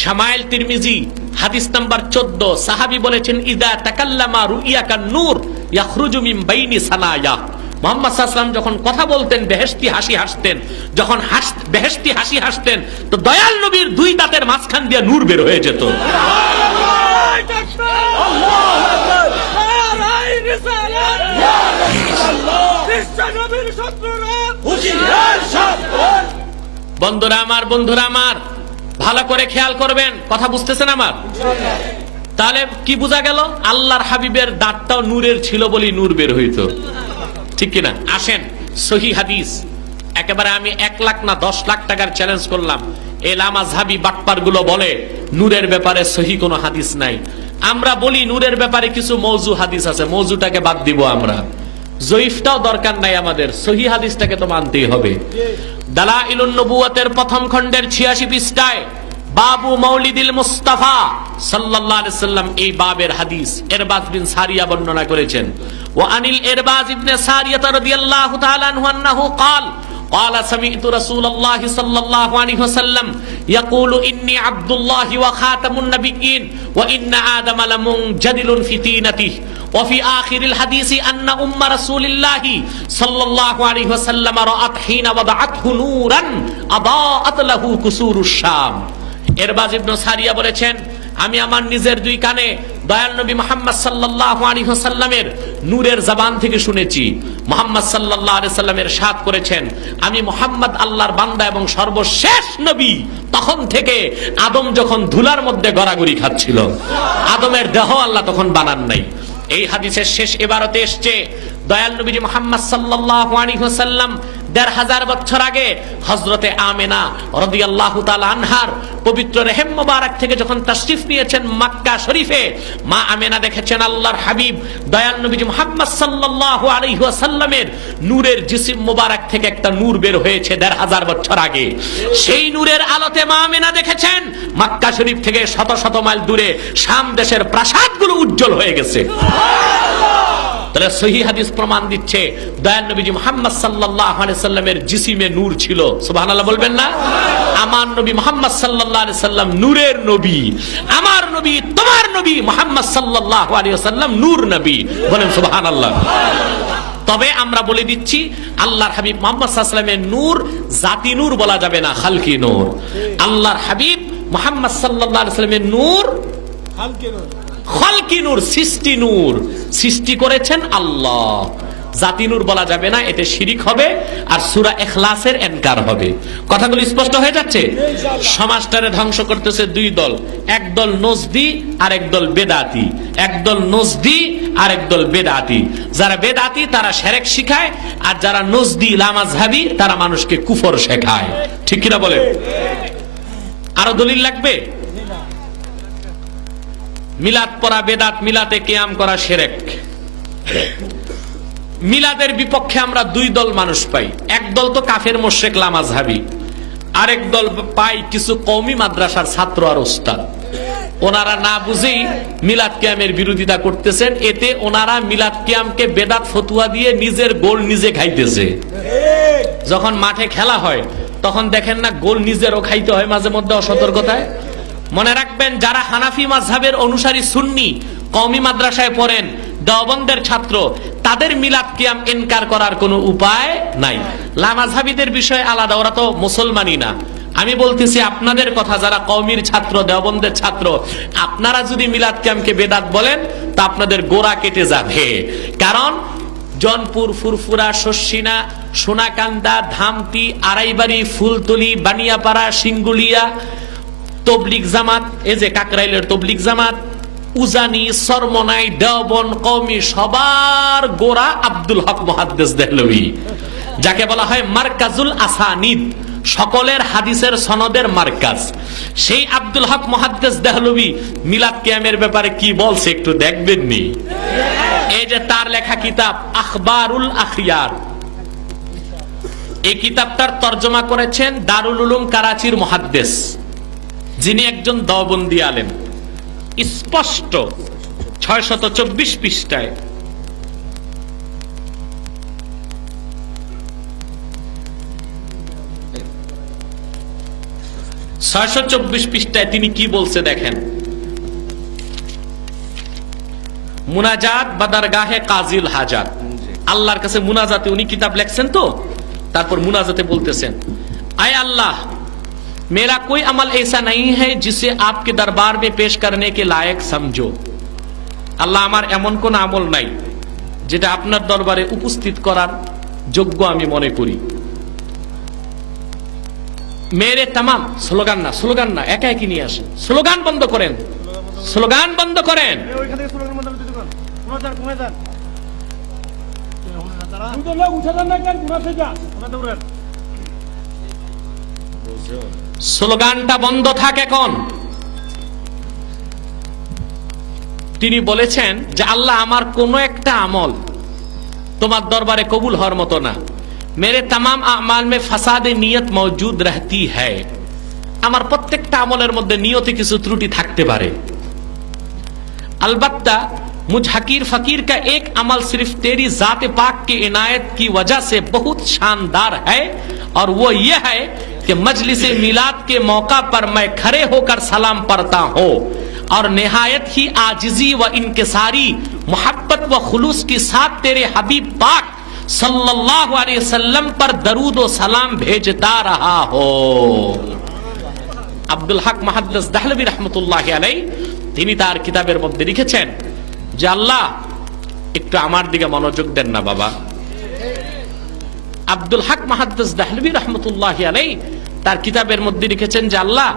শামাইল তিরমিজি হাদিস নাম্বার ১৪, সাহাবী বলেছেন, ইদা তাকাল্লামা রুইয়াকান নূর ইয়াখরুজু মিন বাইনি সানায়া। মুহাম্মদ সাল্লাল্লাহু আলাইহি ওয়াসাল্লাম যখন কথা বলতেন বেহেশতি হাসি হাসতেন, যখন বেহেশতি হাসি হাসতেন তো দয়াল নবীর দুই দাঁতের মাঝখান দিয়ে নূর বের হয়ে যেত। বন্ধুরা আমার, বন্ধুরা আমার, ভালো করে খেয়াল করবেন, কথা বুঝতেছেন আমার? তাহলে কি বোঝা গেল? আল্লাহর হাবিবের দাঁতটাও নূরের ছিল বলেই নূর বের হইতো, ঠিক কিনা? আসেন সহিহ হাদিস, একেবারে আমি ১ লাখ না ১০ লাখ টাকার চ্যালেঞ্জ করলাম, এই লামাযহাবী বাটপার গুলো বলে নূরের ব্যাপারে সহিহ কোনো হাদিস নাই। আমরা বলি নূরের ব্যাপারে কিছু মওযু হাদিস আছে, মওযুটাকে বাদ দিব আমরা, জয়ীফটাও দরকার নাই আমাদের, সহিহ হাদিসটাকে তো মানতেই হবে। দালাইলুন নবুওয়াতের প্রথম খণ্ডের ৮৬ পৃষ্ঠায় বাবু মাউলিদিল মুস্তাফা সাল্লাল্লাহু আলাইহি সাল্লাম, এই বাবের হাদিস ইরবাজ বিন সারিয়া বর্ণনা করেছেন। ওয়া আনিল ইরবাজ ইবনে সারিয়া রাদিয়াল্লাহু তাআলা আনহু আন্নাহু قال قال سمعت رسول الله صلى الله عليه وسلم يقول إني عبد الله وخاتم النبيين وإن آدم لمنجدل في طينته وفي آخر الحديث أن أم رسول الله صلى الله عليه وسلم رأت حين وضعته نورا أضاءت له كسور الشام। ইরবাজ ইবনে সারিয়া বলেছেন, আমি আমার নিজের দুই কানে দয়াল নবী মুহাম্মদ সাল্লাল্লাহু আলাইহি ওয়াসাল্লামের নূরের জবান থেকে শুনেছি। মুহাম্মদ সাল্লাল্লাহু আলাইহি ওয়াসাল্লাম ইরশাদ করেছেন, আমি মুহাম্মদ আল্লাহর বান্দা এবং সর্বশেষ নবী তখন থেকে আদম যখন ধুলার মধ্যে গড়াগড়ি খাচ্ছিল, আদমের দেহ আল্লাহ তখন বানান নাই। এই হাদিসের শেষ ইবারতে এসেছে, দয়াল নবীজি মুহাম্মদ সাল্লাল্লাহু আলাইহি ওয়াসাল্লাম ১৫০০ বছর আগে হযরতে আমেনা রাদিয়াল্লাহু তাআলা আনহার পবিত্র রেহেম মোবারক থেকে যখন তাশরিফ নিয়েছেন মক্কা শরীফে, মা আমেনা দেখেছেন আল্লাহর হাবিব দয়াল নবীজি মুহাম্মদ সাল্লাল্লাহু আলাইহি ওয়াসাল্লামের নূরের জিসিম মোবারক থেকে একটা নূর বের হয়েছে ১৫০০ বছর আগে। সেই নূরের আলোতে মা আমেনা দেখেছেন মক্কা শরীফ থেকে শত শত মাইল দূরে শাম দেশের প্রাসাদগুলো উজ্জ্বল হয়ে গেছে। তাহলে সহিহ হাদিস প্রমাণ দিচ্ছে দয়াল নবীজি মুহাম্মদ সাল্লাল্লাহু আলাইহি সাল্লামের জিসিমে নূর ছিল। সুবহানাল্লাহ বলবেন না? আমার নবী মুহাম্মদ সাল্লাল্লাহু আলাইহি সাল্লাম নূরের নবী, আমার নবী তোমার নবী মুহাম্মদ সাল্লাল্লাহু আলাইহি সাল্লাম নূর নবী। বলেন সুবহানাল্লাহ। তবে আমরা বলে দিচ্ছি আল্লাহর হাবিব মুহাম্মদ সাল্লাল্লাহু আলাইহি সাল্লামের নূর জাতি নূর বলা যাবে না, খালকি নূর। আল্লাহর হাবিব মুহাম্মদ সাল্লাল্লাহু আলাইহি সাল্লামের নূর খালকি নূর, খালকি নূর, সৃষ্টি নূর, সৃষ্টি করেছেন আল্লাহ। জাতি নূর বলা যাবে না, এতে শিরিক হবে আর সূরা ইখলাসের ইনকার হবে। কথাগুলো স্পষ্ট হয়ে যাচ্ছে? সমাজটারে ধ্বংস করতেছে দুই দল, একদল নজদি আর একদল বেদাতি। একদল নজদি আর একদল বেদাতি। যারা বেদাতি তারা শিরক শিখায়, আর যারা নজদি লামাযহাবী তারা মানুষকে কুফর শেখায়। ঠিক কিনা বলে? আরো দলিল লাগবে? মিলাদ পড়া বেদাত, মিলাদে কিয়াম করা শিরক। মিলাদের বিপক্ষে আমরা দুই দল মানুষ পাই। একদল তো কাফের মুশরিক লামাযহাবী, আরেক দল পাই কিছু কওমি মাদ্রাসার ছাত্র আর ওস্তাদ। ওনারা না বুঝেই মিলাদ কিয়ামের বিরোধিতা করতেছেন। এতে ওনারা মিলাদ কিয়ামকে বেদাত ফতুয়া দিয়ে নিজের গোল নিজে খাইতেছে। যখন মাঠে খেলা হয় তখন দেখেন না গোল নিজেরও খাইতে হয় মাঝে মধ্যে অসতর্কতায়। মনে রাখবেন, যারা হানাফি মাযহাবের অনুসারী সুন্নি কওমি মাদ্রাসায় পড়েন, দেওবন্দের ছাত্র, তাদের মিলাদ কিয়াম ইনকার করার কোনো উপায় নাই। লামাযহাবীদের বিষয় আলাদা, ওরা তো মুসলমানই না। আমি বলতেছি আপনাদের কথা, যারা কওমির ছাত্র, দেওবন্দের ছাত্র, আপনারা যদি মিলাদ কিয়ামকে বেদাত বলেন তা আপনাদের গোড়া কেটে যাবে। কারণ জনপুর, ফুরফুরা, শস্যিনা, সোনাকান্দা, ধামতি, আড়াইবাড়ি, ফুলতলি, বানিয়াপাড়া, সিঙ্গুলিয়া তবলিগ জামাত, এই যে কাকরাইলের তবলিগ জামাত, উজানি, সরমনাই, দেওবন্দ, কওমি, সবার গোড়া আব্দুল হক মুহাদ্দিস দেহলভী, যাকে বলা হয় মারকাজুল আসানিদ, সকলের হাদিসের সনদের মার্কাজ। সেই আব্দুল হক মুহাদ্দিস দেহলভী মিলাদ কিয়ামের ব্যাপারে কি বলছে একটু দেখবেন নি? এই যে তার লেখা কিতাব আখবারুল আখিয়ার, এই কিতাবটার তরজমা করেছেন দারুল উলুম করাচির মুহাদ্দিস, যিনি একজন দেওবন্দি আলেম। স্পষ্ট ৬২৪ পৃষ্ঠায় ৬২৪ পৃষ্ঠায় তিনি কি বলছে দেখেন। মুনাজাত বাদারগাহে কাজিল হাজাত, আল্লাহর কাছে মুনাজাতে উনি কিতাব লেখছেন তো, তারপর মুনাজাতে বলতেছেন, আয় আল্লাহ, मेरा कोई अमल ऐसा नहीं है जिसे आपके दरबार में पेश करने के लायक समझो। আল্লাহ, আমার এমন কোন আমল নাই যেটা আপনার দরবারে উপস্থিত করার যোগ্য আমি মনে করি। মেরে তামাম স্লোগান না, স্লোগান না, একা একই নিয়ে আসেন। স্লোগান বন্ধ করেন, স্লোগান বন্ধ করেন। স্লোগানটা বন্ধ থাক এখন। তিনি বলেছেন যে আল্লাহ, আমার কোন একটা আমল তোমার দরবারে কবুল হওয়ার মতো না। মেরে तमाम আমাল মে ফাসাদে নিয়ত মौजूद रहती है, আমার প্রত্যেকটা আমলের মধ্যে নিয়তে কিছু ত্রুটি থাকতে পারে। अलबत्ता मुझ हकीर फकीर का एक अमल सिर्फ तेरी जात पाक की इनायत की वजह से बहुत शानदार है, और वो ये है कि मजलिस मिलाद के मौका पर मैं खड़े होकर सलाम पढ़ता हूँ और निहायत ही आजिजी व इनकिसारी मोहब्बत व खुलूस के साथ तेरे हबीब पाक सल्लल्लाहु अलैहि वसल्लम पर दरूद व सलाम भेजता रहा हो। আব্দুল হক মুহাদ্দিস দেহলভী রাহমাতুল্লাহি আলাইহি তিনি তার কিতাবের মধ্যে লিখেছেন যে আল্লাহ, একটু আমার দিকে মনোযোগ দেন না বাবা। আব্দুল হক মুহাদ্দিস দেহলভী রাহমাতুল্লাহি আলাইহি তার কিতাবের মধ্যে লিখেছেন যে আল্লাহ,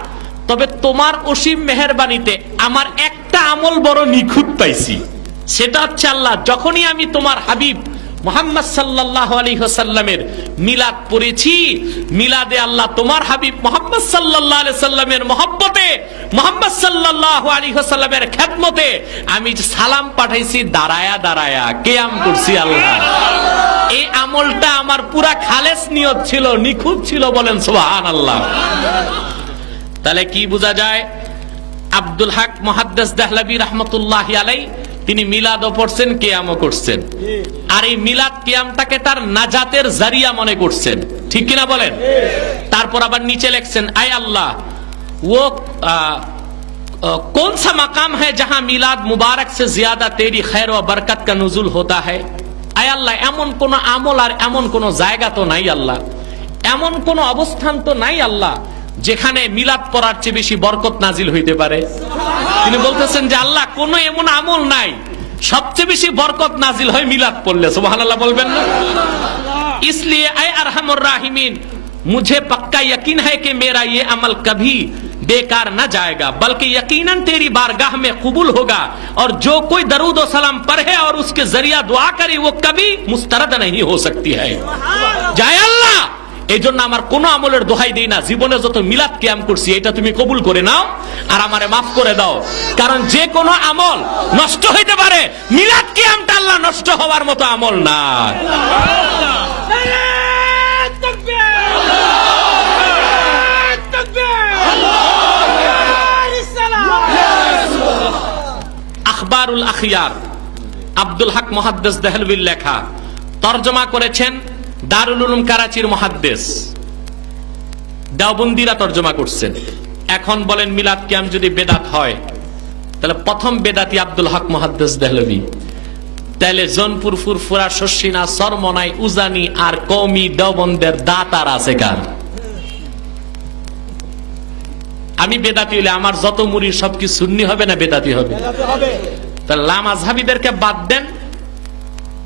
তবে তোমার অসীম মেহেরবানিতে আমার একটা আমল বড় নিখুঁত পাইছি। সেটা হচ্ছে আল্লাহ, যখনই আমি তোমার হাবিব মুহাম্মদ সাল্লাল্লাহু আলাইহি ওয়াসাল্লামের মিলাদ পড়েছি, মিলাদে আল্লাহ তোমার হাবিব মুহাম্মদ সাল্লাল্লাহু আলাইহি ওয়াসাল্লামের মহব্বতে, মুহাম্মদ সাল্লাল্লাহু আলাইহি ওয়াসাল্লামের খেদমতে আমি সালাম পাঠাইছি দাঁড়ায়া দাঁড়ায়া, কিয়াম করছি আল্লাহ। এই আমলটা আমার পুরা খালেস নিয়ত ছিল, নিখুঁত ছিল, বলেন সুবহানাল্লাহ। তাহলে কি বোঝা যায়? আব্দুল হক মুহাদ্দিস দেহলভী রাহমাতুল্লাহি আলাইহি তিনি মিলাদও পড়ছেন, কিয়ামও করছেন, আর এই মিলাদ কিয়ামটাকে তার নাজাতের জারিয়া মনে করছেন, ঠিক কিনা বলেন? তারপর আবার নিচে লিখছেন, আয় আল্লাহ वो कौन सा मकाम है जहां मिलाद मुबारक से ज्यादा तेरी खैर व बरकत का नुजुल होता है। আয় আল্লাহ এমন কোন আমল আর এমন কোন জায়গা তো নাই আল্লাহ, এমন কোন অবস্থান তো নাই আল্লাহ যেখানে মিলাদ পড়ার চেয়ে বেশি বরকত নাজিল হইতে পারে। তিনি বলতেছেন যে আল্লাহ কোন এমন আমল নাই সবচেয়ে বেশি বরকত নাজিল হয় মিলাদ পড়লে। সুবহানাল্লাহ বলবেন না? इसलिए ऐ अरहमुर राहिमीन मुझे पक्का यकीन है कि मेरा ये अमल कभी बेकार न जाएगा, बल्कि यकीनन तेरी बारगाह में कबूल होगा, और जो कोई दरूद और सलाम पढ़े और उसके जरिया दुआ करे वो कभी मुस्तरद नहीं हो सकती है। जय अल्लाह, এই জন্য আমার কোন আমলের দোহাই দেই না, জীবনে যত মিলাদ কিয়াম করছি এটা তুমি কবুল করে নাও আর আমারে মাফ করে দাও, কারণ যে কোনো আমল নষ্ট হইতে পারে, মিলাদ কিয়ামটা আল্লাহ নষ্ট হওয়ার মতো আমল না। আখবারুল আখিয়ার আব্দুল হক মুহাদ্দিস দেহলভীর লেখা, তরজমা করেছেন দারুল উলুম কারাচির মুহাদ্দিস, দেওবন্দিরা তরজমা করছেন। এখন বলেন মিলাদ কিয়াম যদি বেদাত হয় তাহলে প্রথম বেদাতি আব্দুল হক মুহাদ্দিস দেহলভী, তাহলে জনপুর, ফুরফুরা, শর্ষিনা, সরমনাই, উজানি আর কওমি দেওবন্দের দাতার আছে কার? আমি বেদাতি হইলে আমার যত মুরিদ সব কি সুন্নি হবে না বেদাতি হবে? তাহলে লামাযহাবীদেরকে বাদ দেন,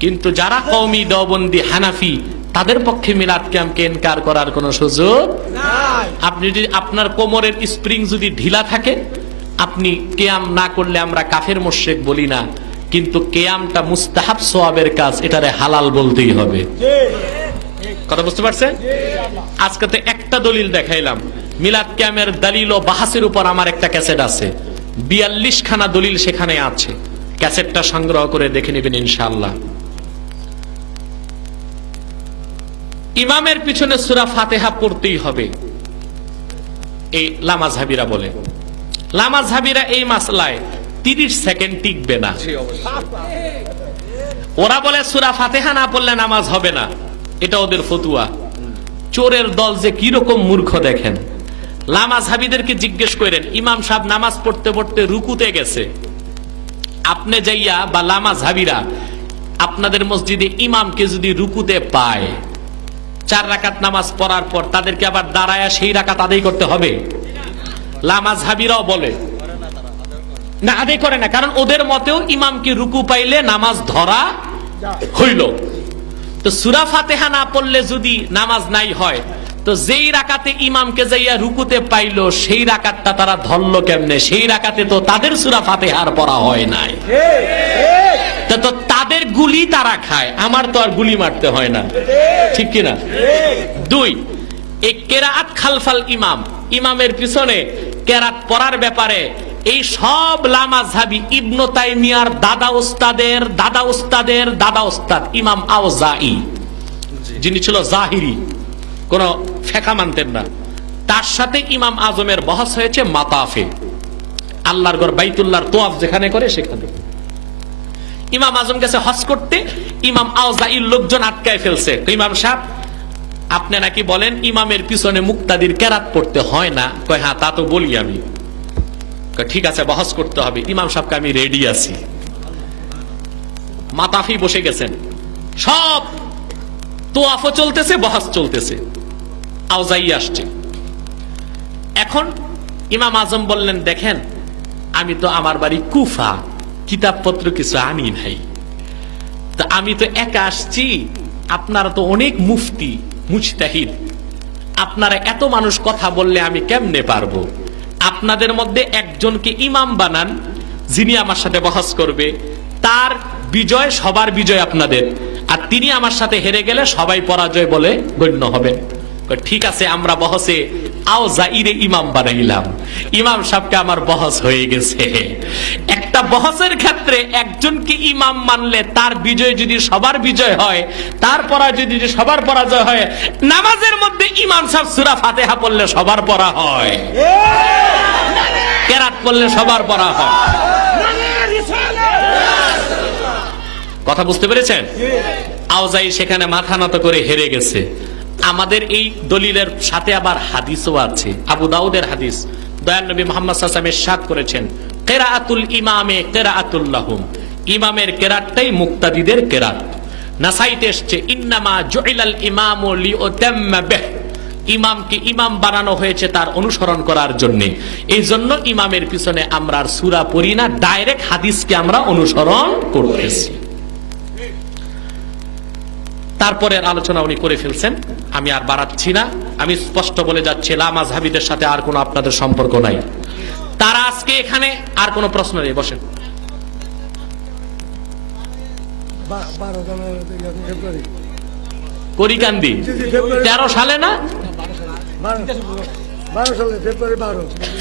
কিন্তু যারা কওমি, দেওবন্দি, হানাফি তাদের পক্ষে মিলাদ কিয়ামকে ইনকার করার কোনো সুযোগ নাই। আপনি যদি আপনার কোমরের স্প্রিং যদি ঢিলা থাকে, আপনি কিয়াম না করলে আমরা কাফের মুশরিক বলি না, কিন্তু কিয়ামটা মুস্তাহাব সওয়াবের কাজ, এটারে হালাল বলতেই হবে। কথা বুঝতে পারছেন? আজকে তো একটা দলিল দেখাইলাম, মিলাদ কিয়ামের দলিল ও বাহাসের উপর আমার একটা ক্যাসেট আছে, 42 খানা দলিল সেখানে আছে, ক্যাসেটটা সংগ্রহ করে দেখে নেবেন ইনশাআল্লাহ। ইমামের পিছনে সূরা ফাতিহা পড়তেই হবে, এই লামাযহাবীরা বলে। লামাযহাবীরা এই মাসলায় 30 সেকেন্ড টিকবে না। ওরা বলে সূরা ফাতিহা না পড়লে নামাজ হবে না, এটা ওদের ফতুয়া। চোরের দল যে কি রকম মূর্খ দেখেন। লামাযহাবীদেরকে জিজ্ঞেস করেন, ইমাম সাহেব নামাজ পড়তে পড়তে রুকুতে গেছে, আপনি যাইয়া বা লামাযহাবীরা আপনাদের মসজিদে ইমামকে যদি রুকুতে পায়, 4 রাকাত নামাজ পড়ার পর তাদেরকে আবার দাঁড়ায়া সেই রাকাত আদায় করতে হবে? লামাযহাবীরাও বলে না, আদায় করে না, কারণ ওদের মতেও ইমামকে রুকু পাইলে নামাজ ধরা হইল। তো সূরা ফাতিহা না পড়লে যদি নামাজ নাই হয়, তো যেই রাকাতে ইমামকে যাইয়া রুকুতে পাইলো সেই রাকাতটা তারা ধরলো কেমনে? সেই রাকাতে তো তাদের সূরা ফাতিহার পড়া হয় নাই, তো তাদের গুলি তারা খায়, আমার তো আর গুলি মারতে হয় না, ঠিক কিনা? 2, এই কেরাআত খালফাল ইমাম, ইমামের পিছনে কেরাত পড়ার ব্যাপারে এই সব লামাযহাবী ইবনে তাইমিয়ার দাদা ওস্তাদের দাদা ওস্তাদের দাদা ওস্তাদ ইমাম আওজাঈ, যিনি ছিল জাহিরি, কোন ফেকা মানতেন না, তার সাথে ইমাম আজমের বহস হয়েছে মাতাফে, আল্লাহর ঘর বাইতুল্লাহর তোয়াফ যেখানে করে সেখানে। ইমাম আজম গেছে হজ করতে, ইমাম আওজাঈর লোকজন আটকায় ফেলছে। ইমাম সাহেব আপনি নাকি বলেন ইমামের পিছনে মুক্তাদির কেরাত পড়তে হয় না? কয় হ্যাঁ তা তো বলি আমি। ঠিক আছে, বহস করতে হবে। ইমাম সাহেবকে আমি রেডি আছি। মাতাফি বসে গেছেন, সব তোয়াফও চলতেছে, বহস চলতেছে, আওজাঈ আসছে। এখন ইমাম আজম বললেন, দেখেন আমি তো আমার বাড়ি কুফা, কিতাবপত্র কিছু আনি নাই, তা আমি তো একা আসছি, আপনারা তো অনেক মুফতি মুজতাহিদ, আপনারা এত মানুষ কথা বললে আমি কেমনে পারবো? আপনাদের মধ্যে একজনকে ইমাম বানান, যিনি আমার সাথে বহস করবে, তার বিজয় সবার বিজয় আপনাদের, আর তিনি আমার সাথে হেরে গেলে সবাই পরাজয় বলে গণ্য হবেন। ঠিক আছে, আমরা বহসে আওজাইরে ইমাম বানাইলাম, ইমাম সাহেবকে আমার বহস হয়ে গেছে। একটা বহসের ক্ষেত্রে একজনকে ইমাম মানলে তার বিজয় যদি সবার বিজয় হয়, তার পরাজয় যদি সবার পরাজয় হয়, নামাজের মধ্যে ইমাম সাহেব সূরা ফাতিহা পড়লে সবার পড়া হয়, কেরাত পড়লে সবার পড়া হয়। কথা বুঝতে পেরেছেন? আওজাই সেখানে মাথা নত করে হেরে গেছে। আমাদের এই দলিলের সাথে আবার হাদিসও আছে, আবু দাউদের হাদিস। দয়ার নবী মুহাম্মদ সাল্লাল্লাহু আলাইহি ওয়াসাল্লাম ইরশাদ করেছেন, কিরাআতুল ইমামে কিরাআতুল লাহুম, ইমামের কেরাতটাই মুক্তাদিদের কেরাত। নাসাইতে এসেছে, ইন্নামা জুইলাল ইমামু লিউতাম্মা বিহি, ইমামকে ইমাম বানানো হয়েছে তার অনুসরণ করার জন্য। এই জন্য ইমামের পিছনে আমরা আর সূরা পড়ি না, ডাইরেক্ট হাদিসকে আমরা অনুসরণ করতেছি। তারপরে আলোচনা উনি করে ফেলছেন, আমি আর বাড়াচ্ছি না। আমি স্পষ্ট বলে যাচ্ছি, লামাযহাবীদের সাথে আর কোনো আপনাদের সম্পর্ক নাই। তারা আজকে এখানে আর কোনো প্রশ্ন নেই, বসেন। করিকান্দি 13 সালে না,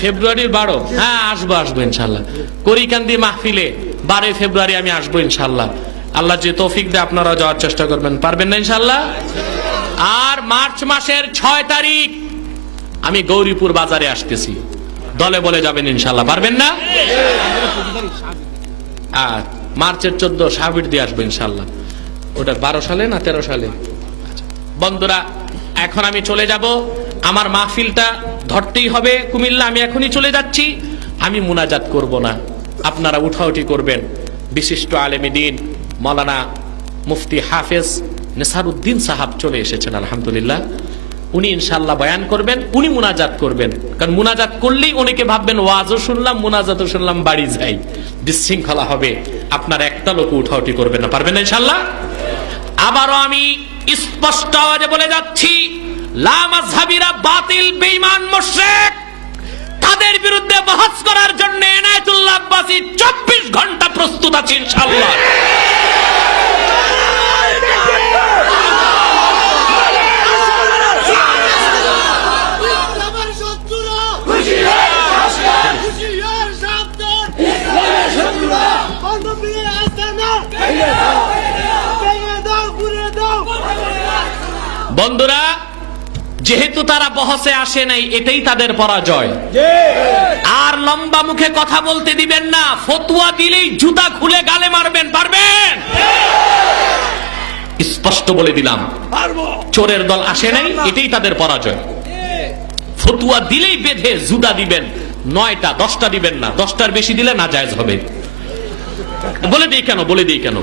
ফেব্রুয়ারির 12। হ্যাঁ, আসবো ইনশাল্লাহ। করিকান্দি মাহফিলে 12 ফেব্রুয়ারি আমি আসবো ইনশাল্লাহ। আল্লাহ যে তৌফিক দেয় আপনারা যাওয়ার চেষ্টা করবেন, পারবেন না ইনশাল্লাহ? আর মার্চ মাসের 6 তারিখ আমি গৌরীপুর বাজারে আসতেছি, দলে বলে যাবেন ইনশাল্লাহ, পারবেন না? আর মার্চের 14 সাবির দিয়ে আসবো ইনশাল্লাহ। ওটা 12 সালে না 13 সালে? বন্ধুরা, এখন আমি চলে যাব, আমার মাহফিলটা ধরতেই হবে কুমিল্লা। আমি এখনই চলে যাচ্ছি, আমি মুনাজাত করব না, আপনারা উঠাউঠি করবেন। বিশিষ্ট আলেমী দ্বীন মাওলানা মুফতি হাফেজ নেসারউদ্দিন সাহাব চলে এসেছেন আলহামদুলিল্লাহ। উনি ইনশাআল্লাহ বয়ান করবেন, উনি মুনাজাত করবেন। কারণ মুনাজাত করলেই অনেকে ভাববেন ওয়াজও শুনলাম মুনাজাতও শুনলাম, বাড়ি যাই, বিশৃঙ্খলা হবে। আপনার একটা লোক উঠাউঠি করবেন না, পারবেন না ইনশাআল্লাহ? আবারও আমি স্পষ্ট আওয়াজে বলে যাচ্ছি, লামাযহাবীরা বাতিল, বেঈমান, মুশরিক, তাদের বিরুদ্ধে বহস করার জন্য এনায়েতুল্লাহ আব্বাসী 24 ঘন্টা প্রস্তুত আছে ইনশাআল্লাহ। বন্ধুরা, যেহেতু তারা বহসে আসে নাই, এটাই তাদের পরাজয়। আর লম্বা মুখে কথা বলতে দিবেন না, ফতোয়া দিলেই জুতা খুলে গালে মারবেন, পারবেন? স্পষ্ট বলে দিলাম, চোরের দল আসে নাই, এটাই তাদের পরাজয়। ফতোয়া দিলেই বেঁধে জুতা দিবেন, 9টা 10টা দিবেন না, 10টার বেশি দিলে নাজায়েজ হবে। বলে দিই কেন,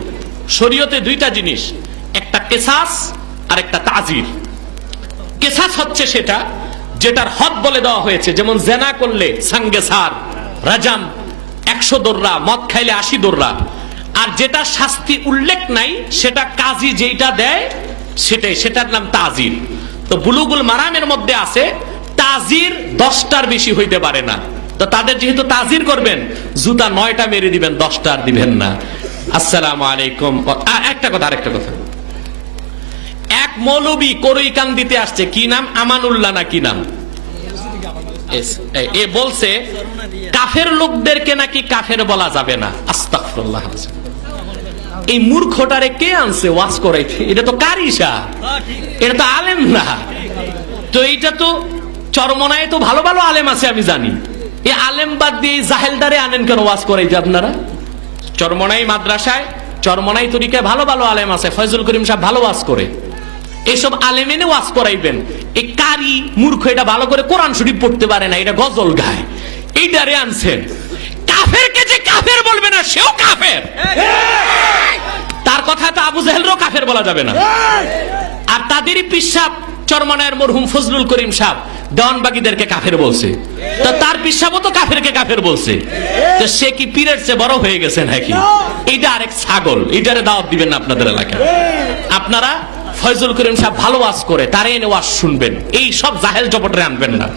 শরীয়তে 2টা জিনিস, একটা কিসাস আর একটা তাজির। কিসাস হচ্ছে সেটা যেটার হদ বলে দেওয়া হয়েছে, যেমন জেনা করলে সাঙ্গেসার, রাজাম 100 দোররা, মদ খাইলে 80 দোররা। আর যেটা শাস্তি উল্লেখ নাই, সেটা কাজী যেটা দেয় সেটার নাম তাজির। তো বুলুগুল মারামের মধ্যে আছে তাজির 10টার বেশি হইতে পারে না। তো তাদের যেহেতু তাজির করবেন, জুতা 9টা মেরে দিবেন, 10টার দিবেন না। আসসালামু আলাইকুম। আরেকটা কথা, এক মৌলবী করইকান্দিতে আসছে, কি নাম, আমানুল্লাহ না কি নাম, এ বলছে কাফের লোকদেরকে নাকি কাফের বলা যাবে না। আস্তাগফিরুল্লাহ। এই মূর্খটারে কে আনছে ওয়াজ করাইতে? এটা তো কারিশা, এটা তো আলেম না। তো এইটা তো চরমনায় তো ভালো ভালো আলেম আছে আমি জানি, এই আলেম বাদ দিয়ে জাহেলদারে আনেন কেন ওয়াজ করাইতে আপনারা? চরমনাই মাদ্রাসায়, চরমনাই তরিকায় ভালো ভালো আলেম আছে, ফয়জুল করিম সাহেব ভালো ওয়াজ করে, এইসব আলেম এনে ওয়াজ করাইবেন। এই কারি মূর্খ, এটা ভালো করে কোরআন শরীফ পড়তে পারে না, এটা গজল গায়, এইটারে আনছেন। কাফেরকে যে কাফের বলবে না, সেও কাফের। তার কথা তো আবু জাহেলরও কাফের বলা যাবে না। আর তাদেরই পিসাব চরমনায়ের মরহুম ফজলুল করিম সাহেব দেওয়ানবাগীদেরকে কাফের বলছে, তো তার পিসাবও তো কাফেরকে কাফের বলছে। তো সে কি পীরের চেয়ে বড় হয়ে গেছে নাকি? এইটা আরেক ছাগল, এইটারে দাওয়াত দিবেন না আপনাদের এলাকায়। আপনারা ফয়জুল করিম সাহেব ভালো ওয়াজ করে, তারে এনে ওয়াজ শুনবেন, এই সব জাহেল জপটরে আনবেন না।